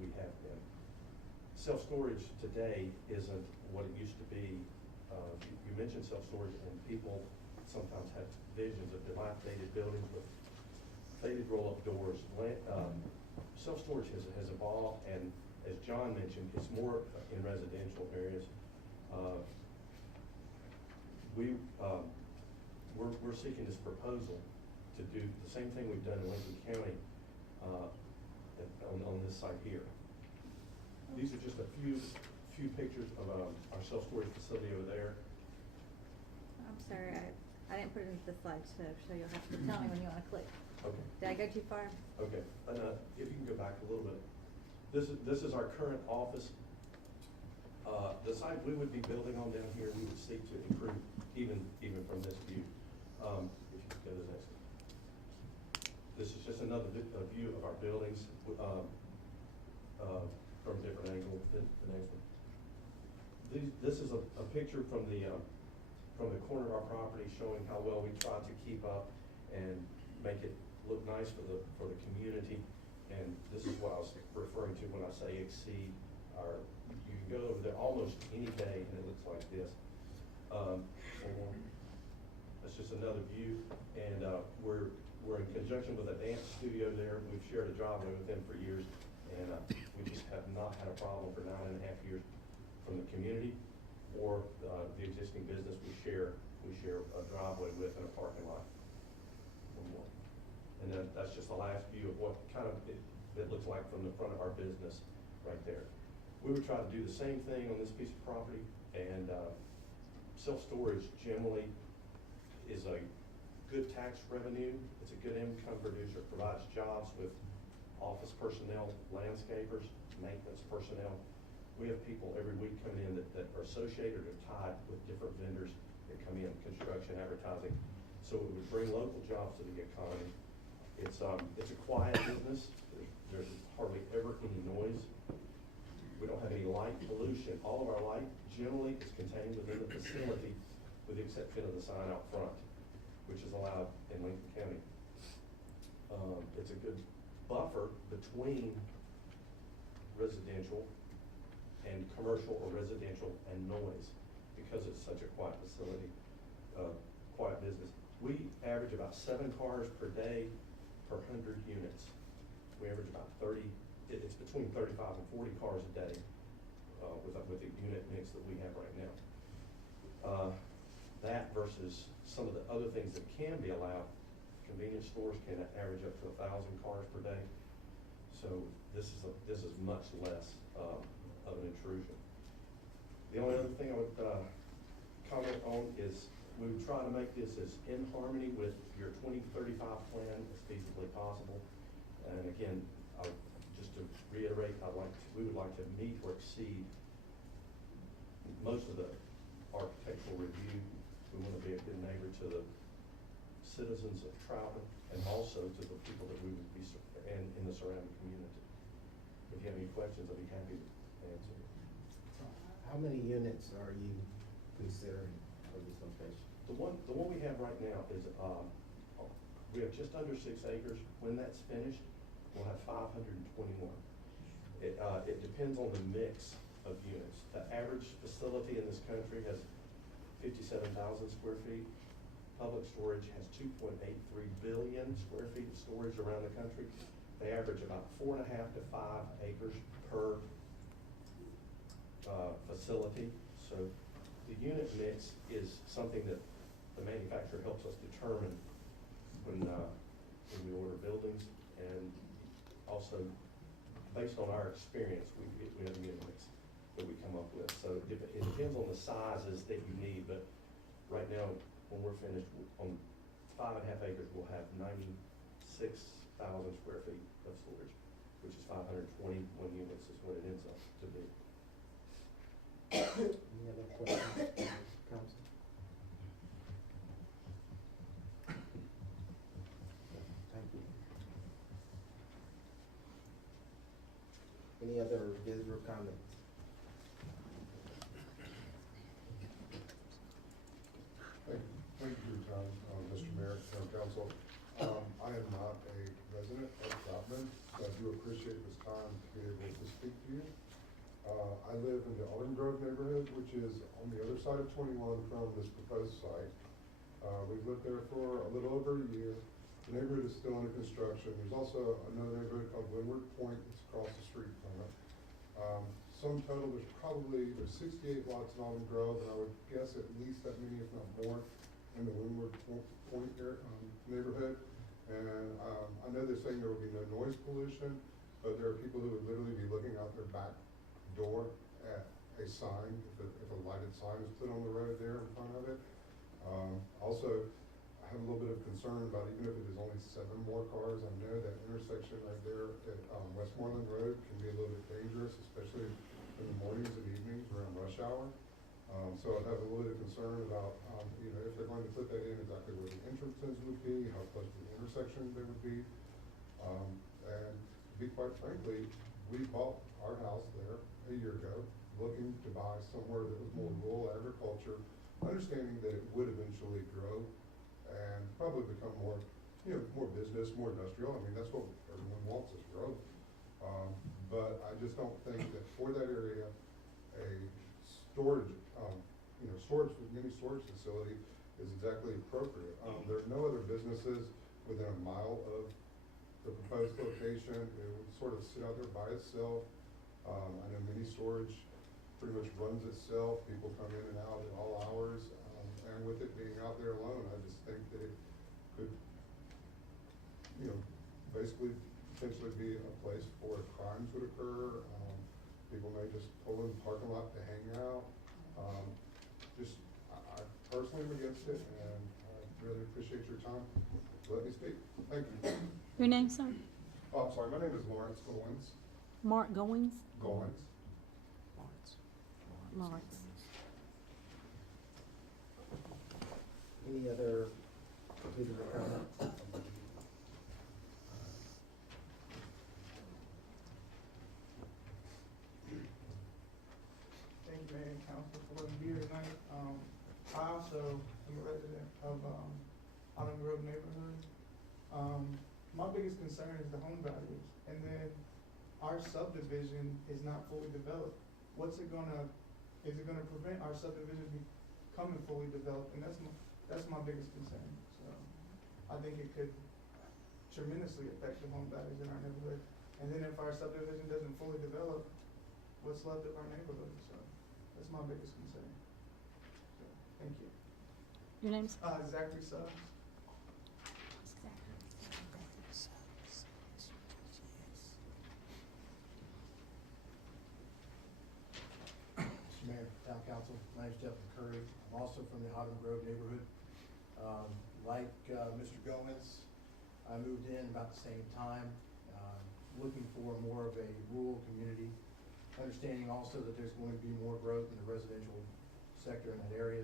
we have been. Self-storage today isn't what it used to be. You mentioned self-storage, and people sometimes have visions of dilapidated buildings with faded roll-up doors. Self-storage has evolved, and as John mentioned, it's more in residential areas. We're seeking this proposal to do the same thing we've done in Lincoln County on this site here. These are just a few pictures of our self-storage facility over there. I'm sorry, I didn't put it into the slideshow, so you'll have to tell me when you want to click. Okay. Did I go too far? Okay, and if you can go back a little bit. This is our current office. The site we would be building on down here, we would seek to improve even from this view. If you could go to the next one. This is just another view of our buildings from a different angle than the next one. This is a picture from the corner of our property showing how well we try to keep up and make it look nice for the community. And this is what I was referring to when I say exceed our, you can go over there almost any day and it looks like this. That's just another view. And we're in conjunction with a dance studio there. We've shared a driveway with them for years. And we just have not had a problem for 9.5 years from the community or the existing business we share a driveway with and a parking lot. And then that's just the last view of what kind of it looks like from the front of our business right there. We would try to do the same thing on this piece of property, and self-storage generally is a good tax revenue. It's a good income producer, provides jobs with office personnel, landscapers, maintenance personnel. We have people every week coming in that are associated or tied with different vendors that come in, construction, advertising. So it would bring local jobs to the economy. It's a quiet business. There's hardly ever any noise. We don't have any light pollution. All of our light generally is contained within the facility with the exception of the sign out front, which is allowed in Lincoln County. It's a good buffer between residential and commercial or residential and noise, because it's such a quiet facility, quiet business. We average about 7 cars per day per 100 units. We average about 30, it's between 35 and 40 cars a day with the unit mix that we have right now. That versus some of the other things that can be allowed. Convenience stores can average up to 1,000 cars per day. So this is much less of an intrusion. The only other thing I would comment on is we would try to make this as in harmony with your 2035 plan as feasibly possible. And again, just to reiterate, we would like to meet or exceed most of the architectural review. We want to be a good neighbor to the citizens of Troutman and also to the people that we would be in the surrounding community. If you have any questions, I'd be happy to answer. How many units are you considering for this location? The one we have right now is, we have just under 6 acres. When that's finished, we'll have 521. It depends on the mix of units. The average facility in this country has 57,000 square feet. Public storage has 2.83 billion square feet of storage around the country. They average about 4.5 to 5 acres per facility. So the unit mix is something that the manufacturer helps us determine when we order buildings, and also based on our experience, we have a unit mix that we come up with. So it depends on the sizes that you need, but right now, when we're finished on 5.5 acres, we'll have 96,000 square feet of storage, which is 521 units is what it ends up to be. Any other questions, council? Thank you. Any other visitor comments? Thank you for your time, Mr. Mayor, Council. I am not a resident of Troutman, so I do appreciate this time to be able to speak to you. I live in the Autumn Grove neighborhood, which is on the other side of 21 from this proposed site. We've lived there for a little over a year. The neighborhood is still under construction. There's also another neighborhood called Windward Point that's across the street from it. Sum total, there's 68 lots in Autumn Grove, and I would guess at least that many, if not more, in the Windward Point neighborhood. And I know they're saying there will be no noise pollution, but there are people who would literally be looking out their back door at a sign, if a lighted sign is put on the road there in front of it. Also, I have a little bit of concern about, even if it is only 7 more cars, I know that intersection right there at Westmoreland Road can be a little bit dangerous, especially in the mornings and evenings around rush hour. So I'd have a little bit of concern about, if they're going to put that in, exactly where the entrances would be, how close to the intersection they would be. And to be quite frankly, we bought our house there a year ago, looking to buy somewhere that was more rural agriculture, understanding that it would eventually grow and probably become more, more business, more industrial. I mean, that's what everyone wants, is growth. But I just don't think that for that area, a storage, mini storage facility is exactly appropriate. There are no other businesses within a mile of the proposed location. It would sort of sit out there by itself. I know mini storage pretty much runs itself. People come in and out at all hours. And with it being out there alone, I just think that it could, basically potentially be a place where crimes would occur. People may just pull in the parking lot to hang out. I personally am against it, and I really appreciate your time. Let me speak. Thank you. Your name, sir? Oh, I'm sorry, my name is Lawrence Goins. Mark Goings? Goins. Lawrence. Any other visitor comments? Thank you, Mayor and Council, for letting me be here tonight. I also am a resident of Autumn Grove neighborhood. my biggest concern is the home values, and then our subdivision is not fully developed. Is it gonna prevent our subdivision becoming fully developed? And that's my biggest concern, so I think it could tremendously affect the home values in our neighborhood. And then if our subdivision doesn't fully develop, what's left of our neighborhood, so that's my biggest concern. So, thank you. Your name's? Zachary Suggs. Mr. Mayor, Town Council, my name's Jeff McCurry. I'm also from the Autumn Grove neighborhood. Like Mr. Gomez, I moved in about the same time, looking for more of a rural community, understanding also that there's going to be more growth in the residential sector in that area.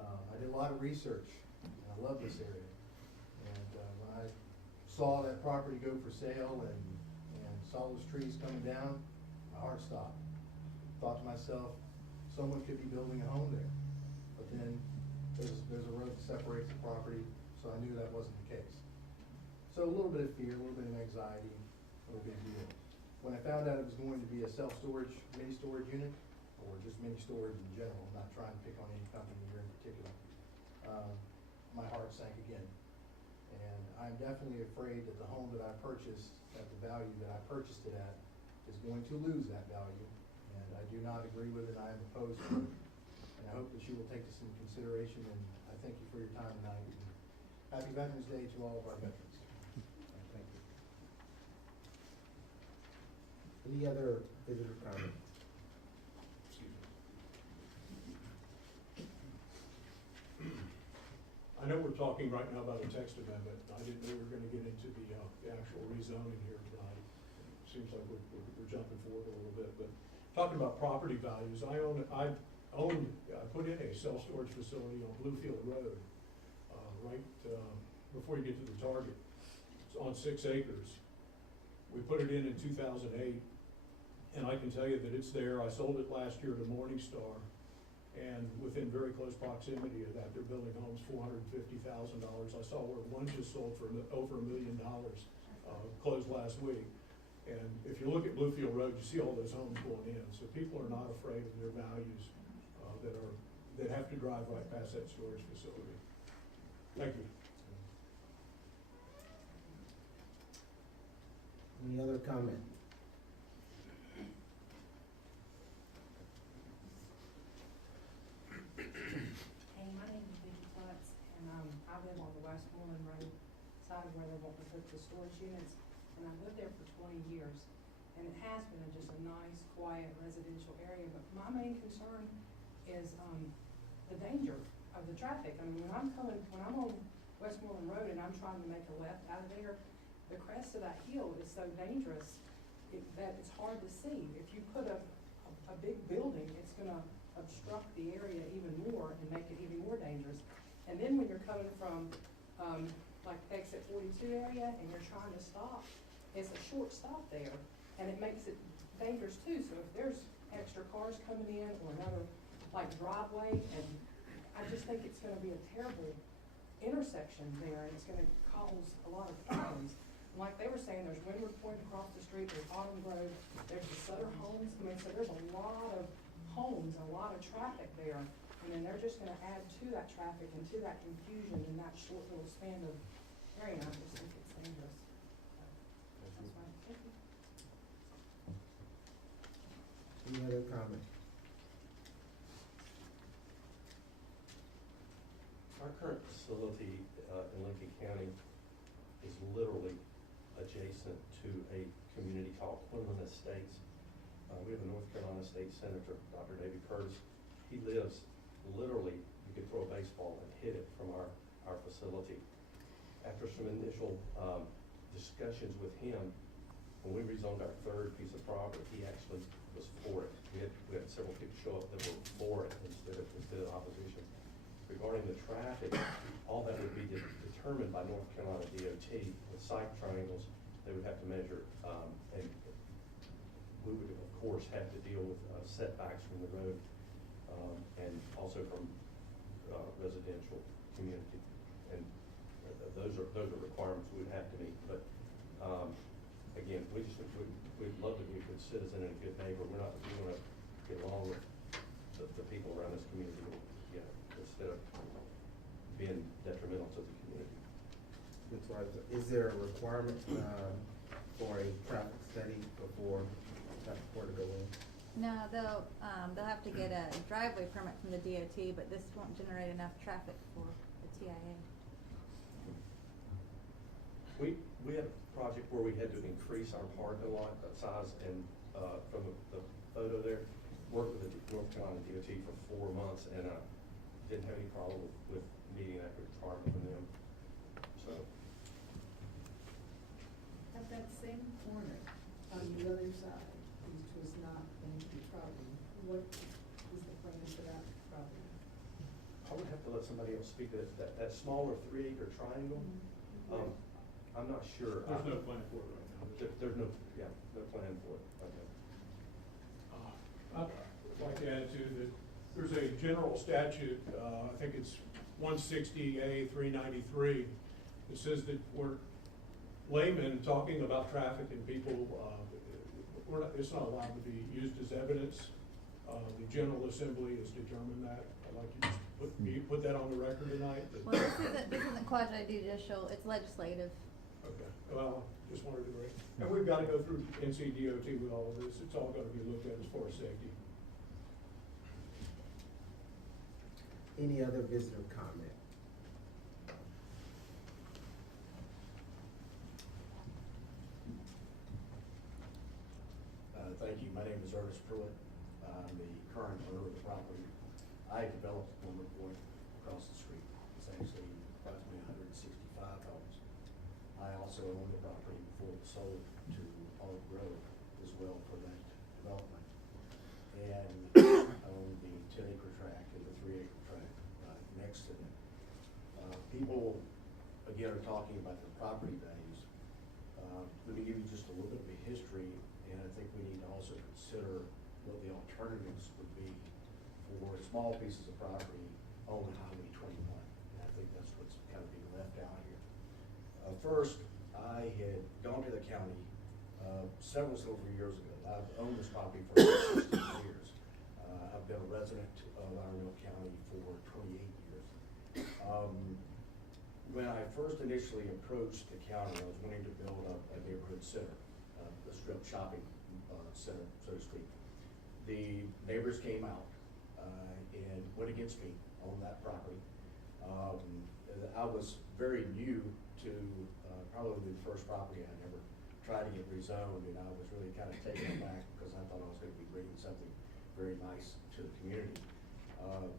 I did a lot of research, and I love this area. And when I saw that property go for sale and saw those trees coming down, my heart stopped. Thought to myself, someone could be building a home there. But then there's a road that separates the property, so I knew that wasn't the case. So a little bit of fear, a little bit of anxiety, no big deal. When I found out it was going to be a self-storage, mini storage unit, or just mini storage in general, I'm not trying to pick on any company here in particular, my heart sank again. And I'm definitely afraid that the home that I purchased, at the value that I purchased it at, is going to lose that value. And I do not agree with it, I am opposed to it. And I hope that you will take this into consideration, and I thank you for your time tonight. And happy Veterans Day to all of our veterans. Thank you. Any other visitor comment? Excuse me. I know we're talking right now about a text amendment. I didn't know we were gonna get into the actual rezoning here tonight. Seems like we're jumping forward a little bit, but talking about property values, I put in a self-storage facility on Bluefield Road, right before you get to the Target. It's on 6 acres. We put it in 2008, and I can tell you that it's there. I sold it last year to Morningstar, and within very close proximity of that, they're building homes $450,000. I saw where one just sold for over $1 million, closed last week. And if you look at Bluefield Road, you see all those homes going in. So people are not afraid of their values that have to drive right past that storage facility. Thank you. Any other comment? Hey, my name is Vicki Tutts, and I live on the Westmoreland Road side where they want to put the storage units, and I've lived there for 20 years. And it has been just a nice, quiet residential area, but my main concern is the danger of the traffic. I mean, when I'm on Westmoreland Road and I'm trying to make a left out of there, the crest of that hill is so dangerous that it's hard to see. If you put a big building, it's gonna obstruct the area even more and make it even more dangerous. And then when you're coming from like exit 42 area and you're trying to stop, it's a short stop there, and it makes it dangerous too. So if there's extra cars coming in or another like driveway, and I just think it's gonna be a terrible intersection there, and it's gonna cause a lot of problems. Like they were saying, there's Windward Point across the street, there's Autumn Grove, there's the Sutter homes. I mean, so there's a lot of homes, a lot of traffic there. And then they're just gonna add to that traffic and to that confusion in that short little span of area. I just think it's dangerous. That's why, thank you. Any other comment? Our current facility in Lincoln County is literally adjacent to a community called Quinlan Estates. We have a North Carolina State Senator, Dr. David Curtis. He lives literally, you could throw a baseball and hit it from our facility. After some initial discussions with him, when we rezoned our third piece of property, he actually was for it. We had several people show up that were for it instead of opposition. Regarding the traffic, all that would be determined by North Carolina DOT with site triangles. They would have to measure, and we would of course have to deal with setbacks from the road and also from residential community. And those are requirements we'd have to meet, but, again, we'd love to be a good citizen and a good neighbor. We want to get along with the people around this community, you know, instead of being detrimental to the community. Ms. Weiser, is there a requirement, for a traffic study before to go in? No, they'll have to get a driveway permit from the DOT, but this won't generate enough traffic for the TIA. We had a project where we had to increase our parking lot size, and from the photo there, worked with the North Carolina DOT for 4 months, and didn't have any problem with meeting that requirement from them. So, At that same corner, on the other side, which was not going to be Troutman, what is the plan for that property? I would have to let somebody else speak to that smaller 3-acre triangle. I'm not sure. There's no plan for it right now. There's no plan for it. Okay. I'd like to add to that, there's a general statute, I think it's 160A 393, that says that we're laymen talking about traffic and people, it's not allowed to be used as evidence. The General Assembly has determined that. I'd like to just put that on the record tonight. Well, this isn't quasi-judicial, it's legislative. Okay, well, just wanted to bring, and we've got to go through NCDOT with all of this. It's all got to be looked at as far as safety. Any other visitor comment? Thank you. My name is Ernest Pruitt. I'm the current owner of the property. I developed Lumber Point across the street. It's actually approximately 165 homes. I also own the property before it sold to Park Road as well for that development. And I own the 10-acre tract and the 3-acre tract next to it. People, again, are talking about the property values. Let me give you just a little bit of a history, and I think we need to also consider what the alternatives would be for small pieces of property on Highway 21. And I think that's what's kind of being left out here. First, I had gone to the county several years ago. I've owned this property for about 16 years. I've been a resident of Iredell County for 28 years. When I first initially approached the county, I was wanting to build up a neighborhood center, a strip shopping center, so to speak. The neighbors came out and went against me on that property. I was very new to probably the first property I ever tried to get rezoned, and I was really kind of taken aback because I thought I was going to be bringing something very nice to the community.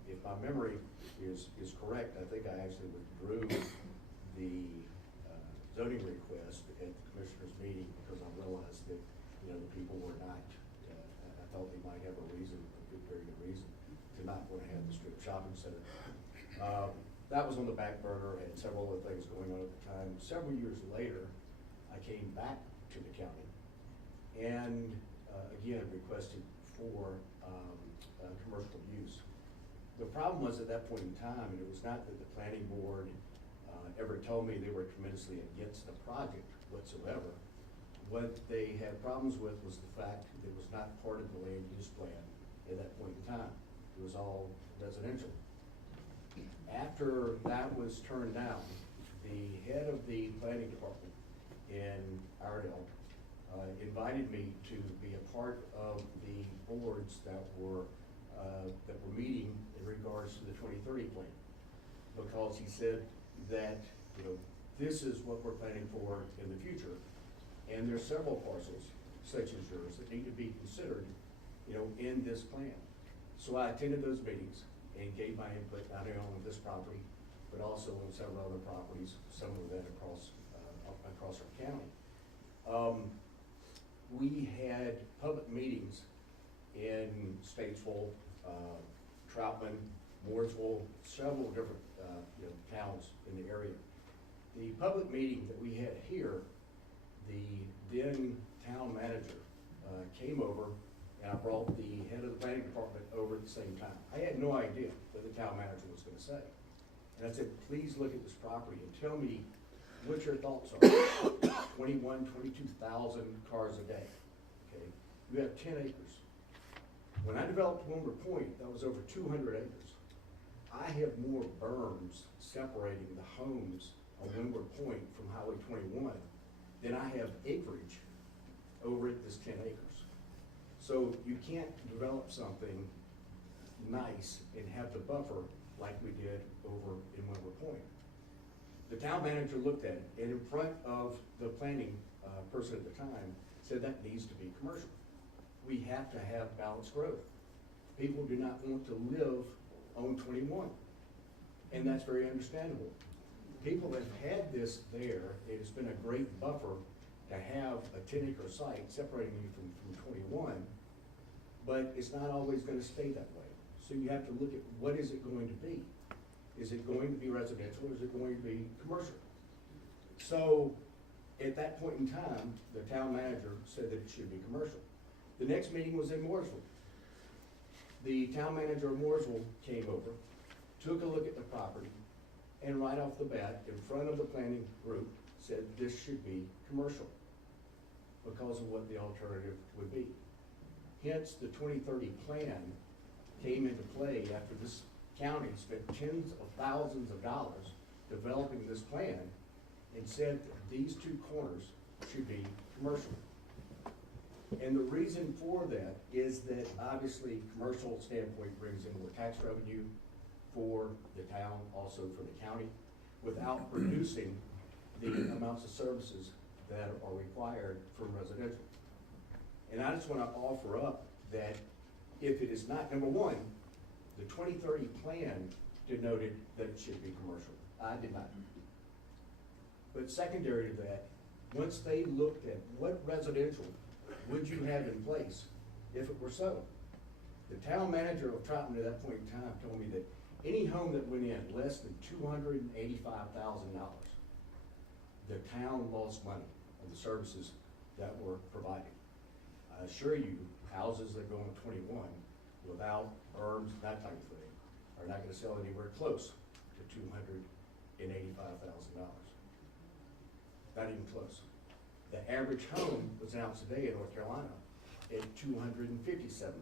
If my memory is correct, I think I actually withdrew the zoning request at the commissioner's meeting because I realized that, you know, the people were not, I thought they might have a reason, very good reason, to not want to have the strip shopping center. That was on the back burner, had several other things going on at the time. Several years later, I came back to the county and again requested for commercial use. The problem was at that point in time, and it was not that the planning board ever told me they were tremendously against the project whatsoever. What they had problems with was the fact that it was not part of the land use plan at that point in time. It was all residential. After that was turned down, the head of the planning department in Iredell invited me to be a part of the boards that were meeting in regards to the 2030 plan, because he said that, you know, this is what we're planning for in the future, and there's several parcels such as yours that need to be considered, you know, in this plan. So I attended those meetings and gave my input not only on this property, but also on several other properties, some of that across our county. We had public meetings in Statesville, Troutman, Mooresville, several different towns in the area. The public meeting that we had here, the then town manager came over, and I brought the head of the planning department over at the same time. I had no idea what the town manager was going to say. And I said, please look at this property and tell me what your thoughts are. 22,000 cars a day, okay? You have 10 acres. When I developed Wilmer Point, that was over 200 acres. I have more berms separating the homes on Wilmer Point from Highway 21 than I have acreage over at this 10 acres. So you can't develop something nice and have the buffer like we did over in Wilmer Point. The town manager looked at it, and in front of the planning person at the time, said that needs to be commercial. We have to have balanced growth. People do not want to live on 21, and that's very understandable. People have had this there. It's been a great buffer to have a 10-acre site separating you from 21, but it's not always going to stay that way. So you have to look at what is it going to be. Is it going to be residential or is it going to be commercial? So at that point in time, the town manager said that it should be commercial. The next meeting was in Mooresville. The town manager of Mooresville came over, took a look at the property, and right off the bat, in front of the planning group, said this should be commercial because of what the alternative would be. Hence, the 2030 plan came into play after this county spent tens of thousands of dollars developing this plan and said that these two corners should be commercial. And the reason for that is that obviously commercial standpoint brings in more tax revenue for the town, also for the county, without reducing the amounts of services that are required from residential. And I just want to offer up that if it is not, number one, the 2030 plan denoted that it should be commercial. I did not. But secondary to that, once they looked at what residential would you have in place if it were so, the town manager of Troutman at that point in time told me that any home that went in less than $285,000, the town lost money on the services that were provided. I assure you, houses that go on 21 without berms, that type of thing, are not going to sell anywhere close to $285,000. Not even close. The average home was announced today in North Carolina at $257,000.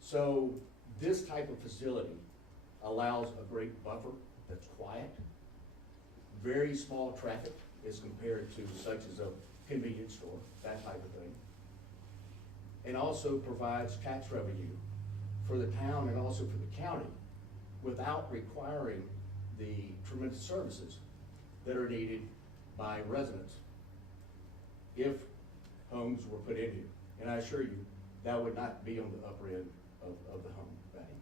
So this type of facility allows a great buffer that's quiet, very small traffic as compared to such as a convenience store, that type of thing, and also provides tax revenue for the town and also for the county without requiring the tremendous services that are needed by residents if homes were put in here. And I assure you, that would not be on the upper end of the home value.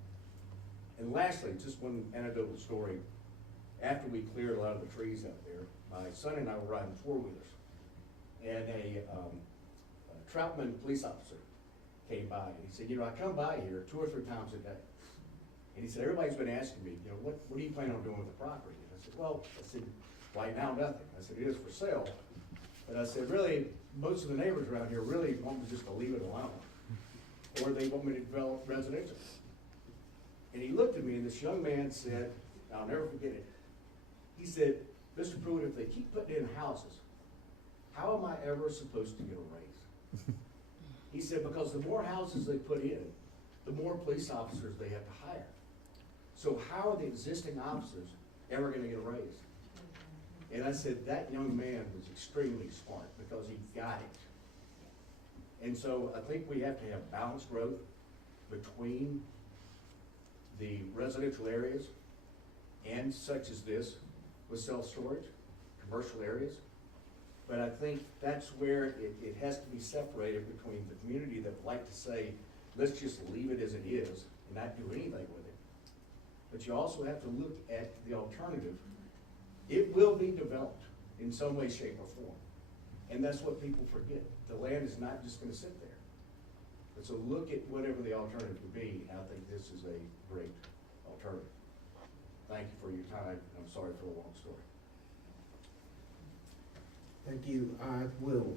And lastly, just one anecdotal story. After we cleared a lot of the trees out there, my son and I were riding four-wheelers, and a Troutman police officer came by, and he said, you know, I come by here 2 or 3 times a day. And he said, everybody's been asking me, you know, what do you plan on doing with the property? And I said, well, right now, nothing. I said, it is for sale. But I said, really, most of the neighbors around here really want me just to leave it alone. Or they want me to develop residential. And he looked at me, and this young man said, I'll never forget it. He said, Mr. Pruitt, if they keep putting in houses, how am I ever supposed to get a raise? He said, because the more houses they put in, the more police officers they have to hire. So how are the existing officers ever going to get a raise? And I said, that young man was extremely smart because he got it. And so I think we have to have balanced growth between the residential areas and such as this with self-storage, commercial areas. But I think that's where it has to be separated between the community that would like to say, let's just leave it as it is and not do anything with it. But you also have to look at the alternative. It will be developed in some way, shape, or form. And that's what people forget. The land is not just going to sit there. But so look at whatever the alternative would be, and I think this is a great alternative. Thank you for your time. I'm sorry for the long story. Thank you. I will,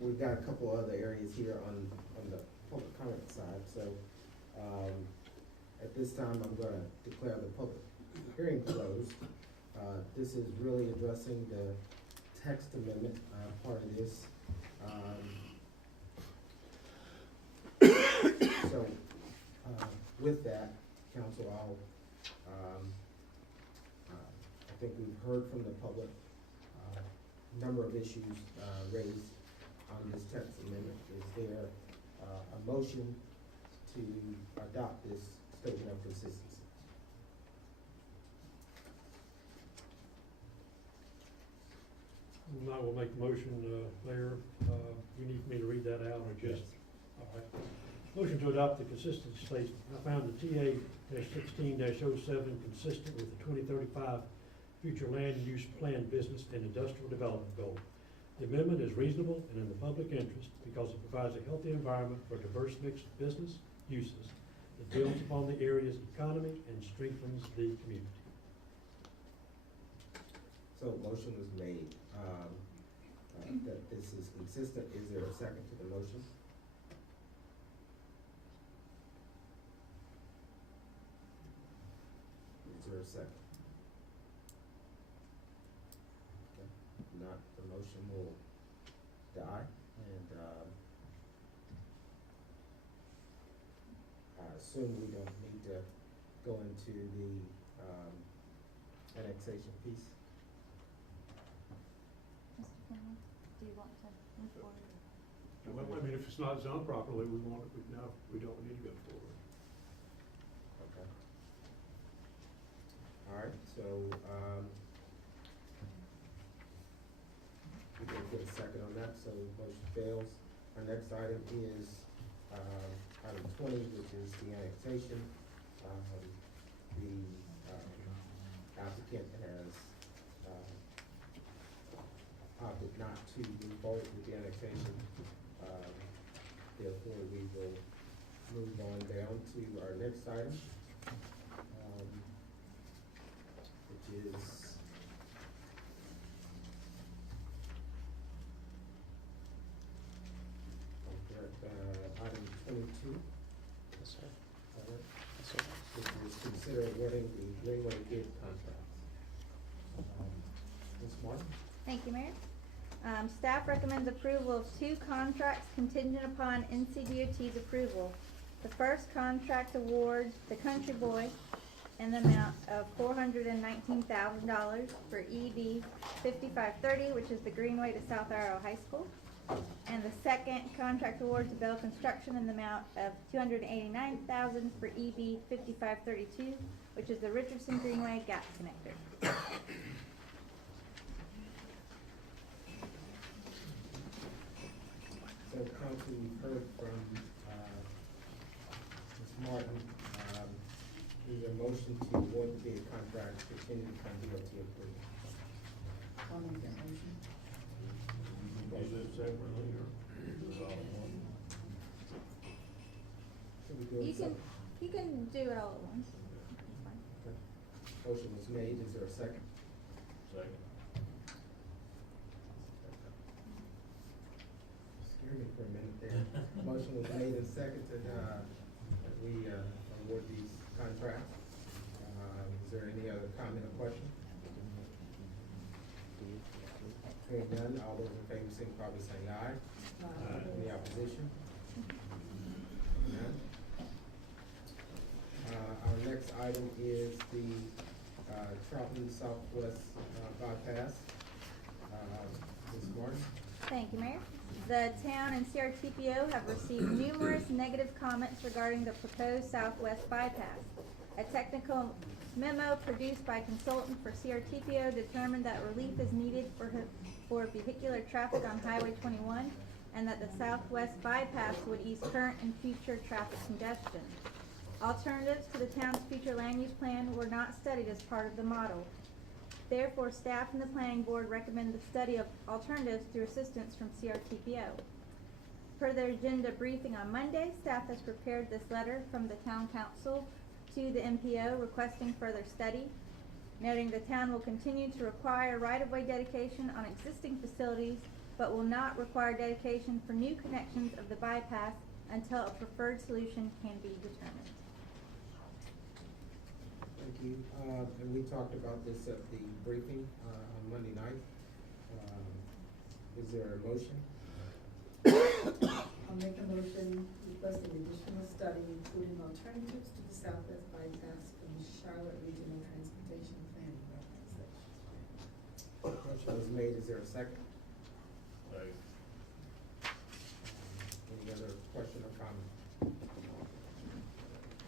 we've got a couple other areas here on the public comment side. So at this time, I'm going to declare the public hearing closed. This is really addressing the text amendment, part of this. So, with that, council, I think we've heard from the public, number of issues, raised on this text amendment. Is there, a motion to adopt this statement of consistency? I will make the motion, Mayor. You need me to read that out or just? All right. Motion to adopt the consistency statement. I found the TA-16-07 consistent with the 2035 future land use plan business and industrial development goal. The amendment is reasonable and in the public interest because it provides a healthy environment for a diverse mix of business uses. It builds upon the area's economy and strengthens the community. So motion was made, that this is consistent. Is there a second to the motion? Is there a second? Okay. If not, the motion will die, and, I assume we don't need to go into the, annexation piece. Mr. Finley, do you want to move forward? Well, I mean, if it's not zoned properly, we don't need to go forward. Okay. All right, so, we can get a second on that, so motion fails. Our next item is, item 20, which is the annexation. The applicant has, opted not to move forward with the annexation. Therefore, we will move on down to our next item, which is item 22. Yes, sir. All right. Yes, sir. Which is consider awarding the Greenway bid contract. Ms. Martin? Thank you, Mayor. Staff recommends approval of 2 contracts contingent upon NCDOT's approval. The first contract awards the Country Boy in the amount of $419,000 for ED 5530, which is the Greenway to South Arrow High School. And the second contract awards to Bell Construction in the amount of $289,000 for EB 5532, which is the Richardson Greenway Gap Connector. So council, you've heard from, Ms. Martin, is there a motion to award the bid contract contingent upon DOT approval? I'll make that motion. Is it separately or is it all in one? Should we do it You can, separate? you can do it all at once. That's fine. Okay. Motion was made, is there a second? Second. Scared me for a minute there. Motion was made and seconded, that we, award these contracts. Is there any other comment or question? Hearing none, all those in favor, signify by saying aye. Any opposition? None. Our next item is the, Troutman Southwest, bypass. Ms. Martin? Thank you, Mayor. The town and CRTPO have received numerous negative comments regarding the proposed southwest bypass. A technical memo produced by consultant for CRTPO determined that relief is needed for vehicular traffic on Highway 21 and that the southwest bypass would ease current and future traffic congestion. Alternatives to the town's future land use plan were not studied as part of the model. Therefore, staff and the planning board recommend the study of alternatives through assistance from CRTPO. Per their agenda briefing on Monday, staff has prepared this letter from the town council to the MPO requesting further study, noting the town will continue to require right-of-way dedication on existing facilities, but will not require dedication for new connections of the bypass until a preferred solution can be determined. Thank you. And we talked about this at the briefing, on Monday night. Is there a motion? I'll make a motion requesting additional study including alternatives to the Southwest bypass from the Charlotte Regional Transportation Planning Organization. Motion was made, is there a second? Any other question or comment?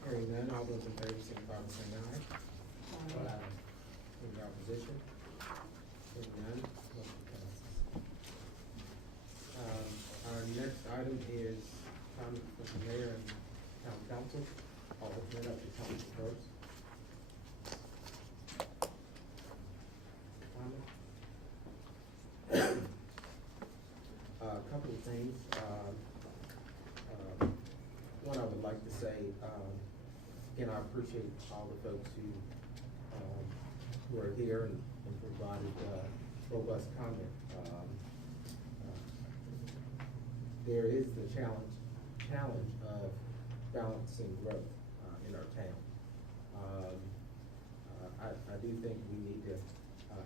Hearing none, all those in favor, signify by saying aye. Aye. Any opposition? Hearing none, motion passes. Our next item is comment from the mayor and town council. I'll open it up to council first. Comment? A couple of things. One I would like to say, again, I appreciate all the folks who are here and provided robust comment. There is the challenge of balancing growth in our town. I do think we need to,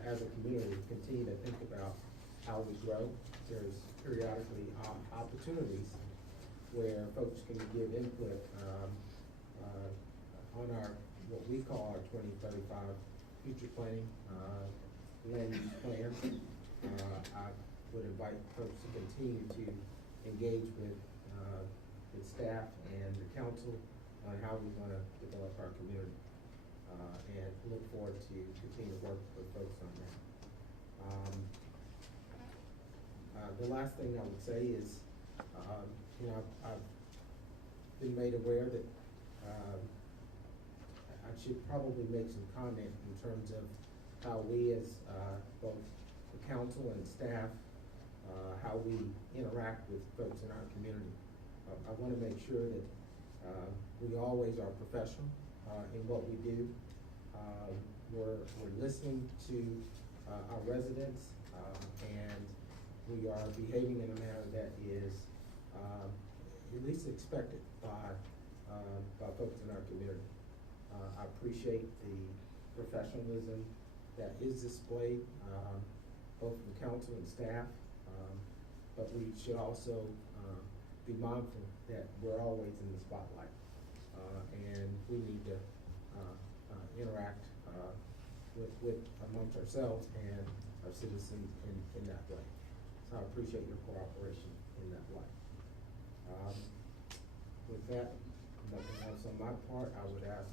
as a community, continue to think about how we grow. There's periodically opportunities where folks can give input on what we call our 2035 future planning, land use plan. I would invite folks to continue to engage with staff and the council on how we want to develop our community, and look forward to continue to work with folks on that. The last thing I would say is, I've been made aware that I should probably make some comment in terms of how we as both the council and staff, how we interact with folks in our community. I want to make sure that we always are professional in what we do. We're listening to our residents, and we are behaving in a manner that is at least expected by folks in our community. I appreciate the professionalism that is displayed, both from council and staff, but we should also be mindful that we're always in the spotlight, and we need to interact with amongst ourselves and our citizens in that way. So I appreciate your cooperation in that way. With that, nothing else on my part, I would ask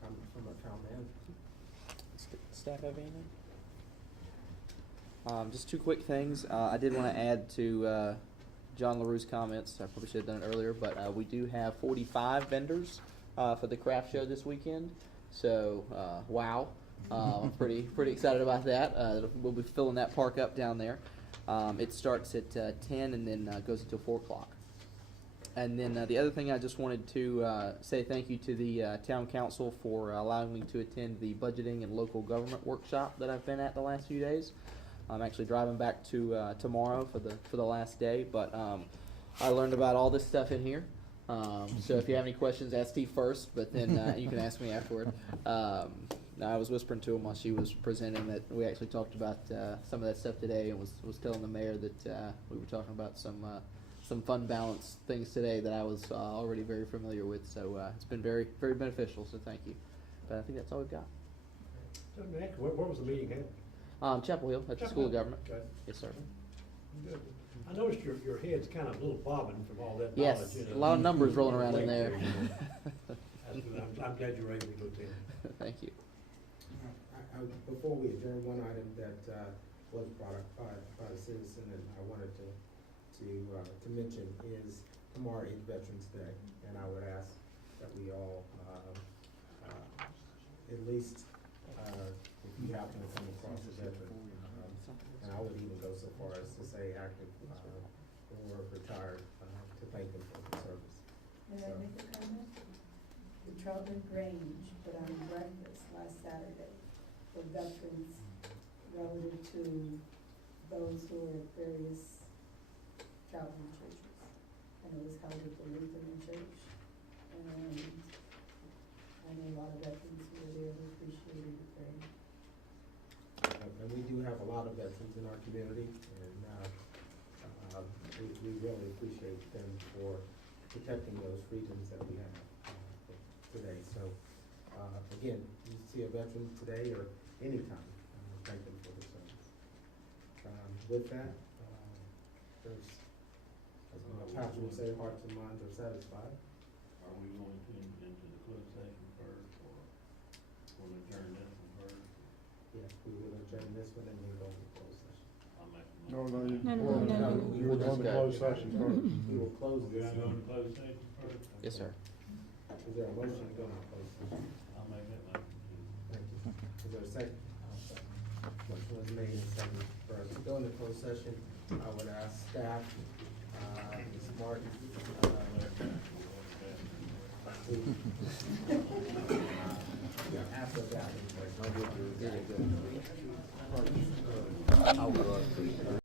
comments from our town manager. Staff have anything? Just two quick things. I did want to add to John LaRue's comments. I probably should have done it earlier, but we do have 45 vendors for the craft show this weekend. So, wow. I'm pretty excited about that. We'll be filling that park up down there. It starts at 10 and then goes until 4 o'clock. And then the other thing, I just wanted to say thank you to the town council for allowing me to attend the budgeting and local government workshop that I've been at the last few days. I'm actually driving back to tomorrow for the last day, but I learned about all this stuff in here. So if you have any questions, ask Steve first, but then you can ask me afterward. I was whispering to him while she was presenting that we actually talked about some of that stuff today, and was telling the mayor that we were talking about some fund balance things today that I was already very familiar with. So it's been very, very beneficial. So thank you. But I think that's all we've got. So Nick, where was the meeting held? Chapel Hill at the School of Government. Okay. Yes, sir. Good. I noticed your head's kind of a little bobbing from all that Yes, knowledge. a lot of numbers rolling around in there. That's good. I'm glad you're able to go attend. Thank you. Before we adjourn, one item that was brought up by the citizen and I wanted to mention is tomorrow is Veterans Day, and I would ask that we all at least if you happen to come across a veteran, and I would even go so far as to say active or retired, to thank them for their service. May I make a comment? The Troutman Grange put on breakfast last Saturday for veterans relative to those who are at various Troutman churches. And it was held at the Lutheran Church. And I know a lot of veterans who were there who And we do have a lot of veterans in our community, and we really appreciate them for protecting those freedoms that we have today. So, again, you see a veteran today or anytime, thank them for their service. With that, there's, as my pastor would say, hearts and minds are satisfied. Are we going to into the closed session first, or we'll adjourn this one first? Yes, we will adjourn this one and then go into closed session. I'll make the No, motion. no, you, we're going to close session first. We will close We're this. gonna go into closed session first? Yes, sir. Is there a motion to go into closed session? I'll make that motion. Thank you. Is there a second? Motion was made and seconded for us to go into closed session. I would ask staff, Ms. Martin, after that. I'll go up to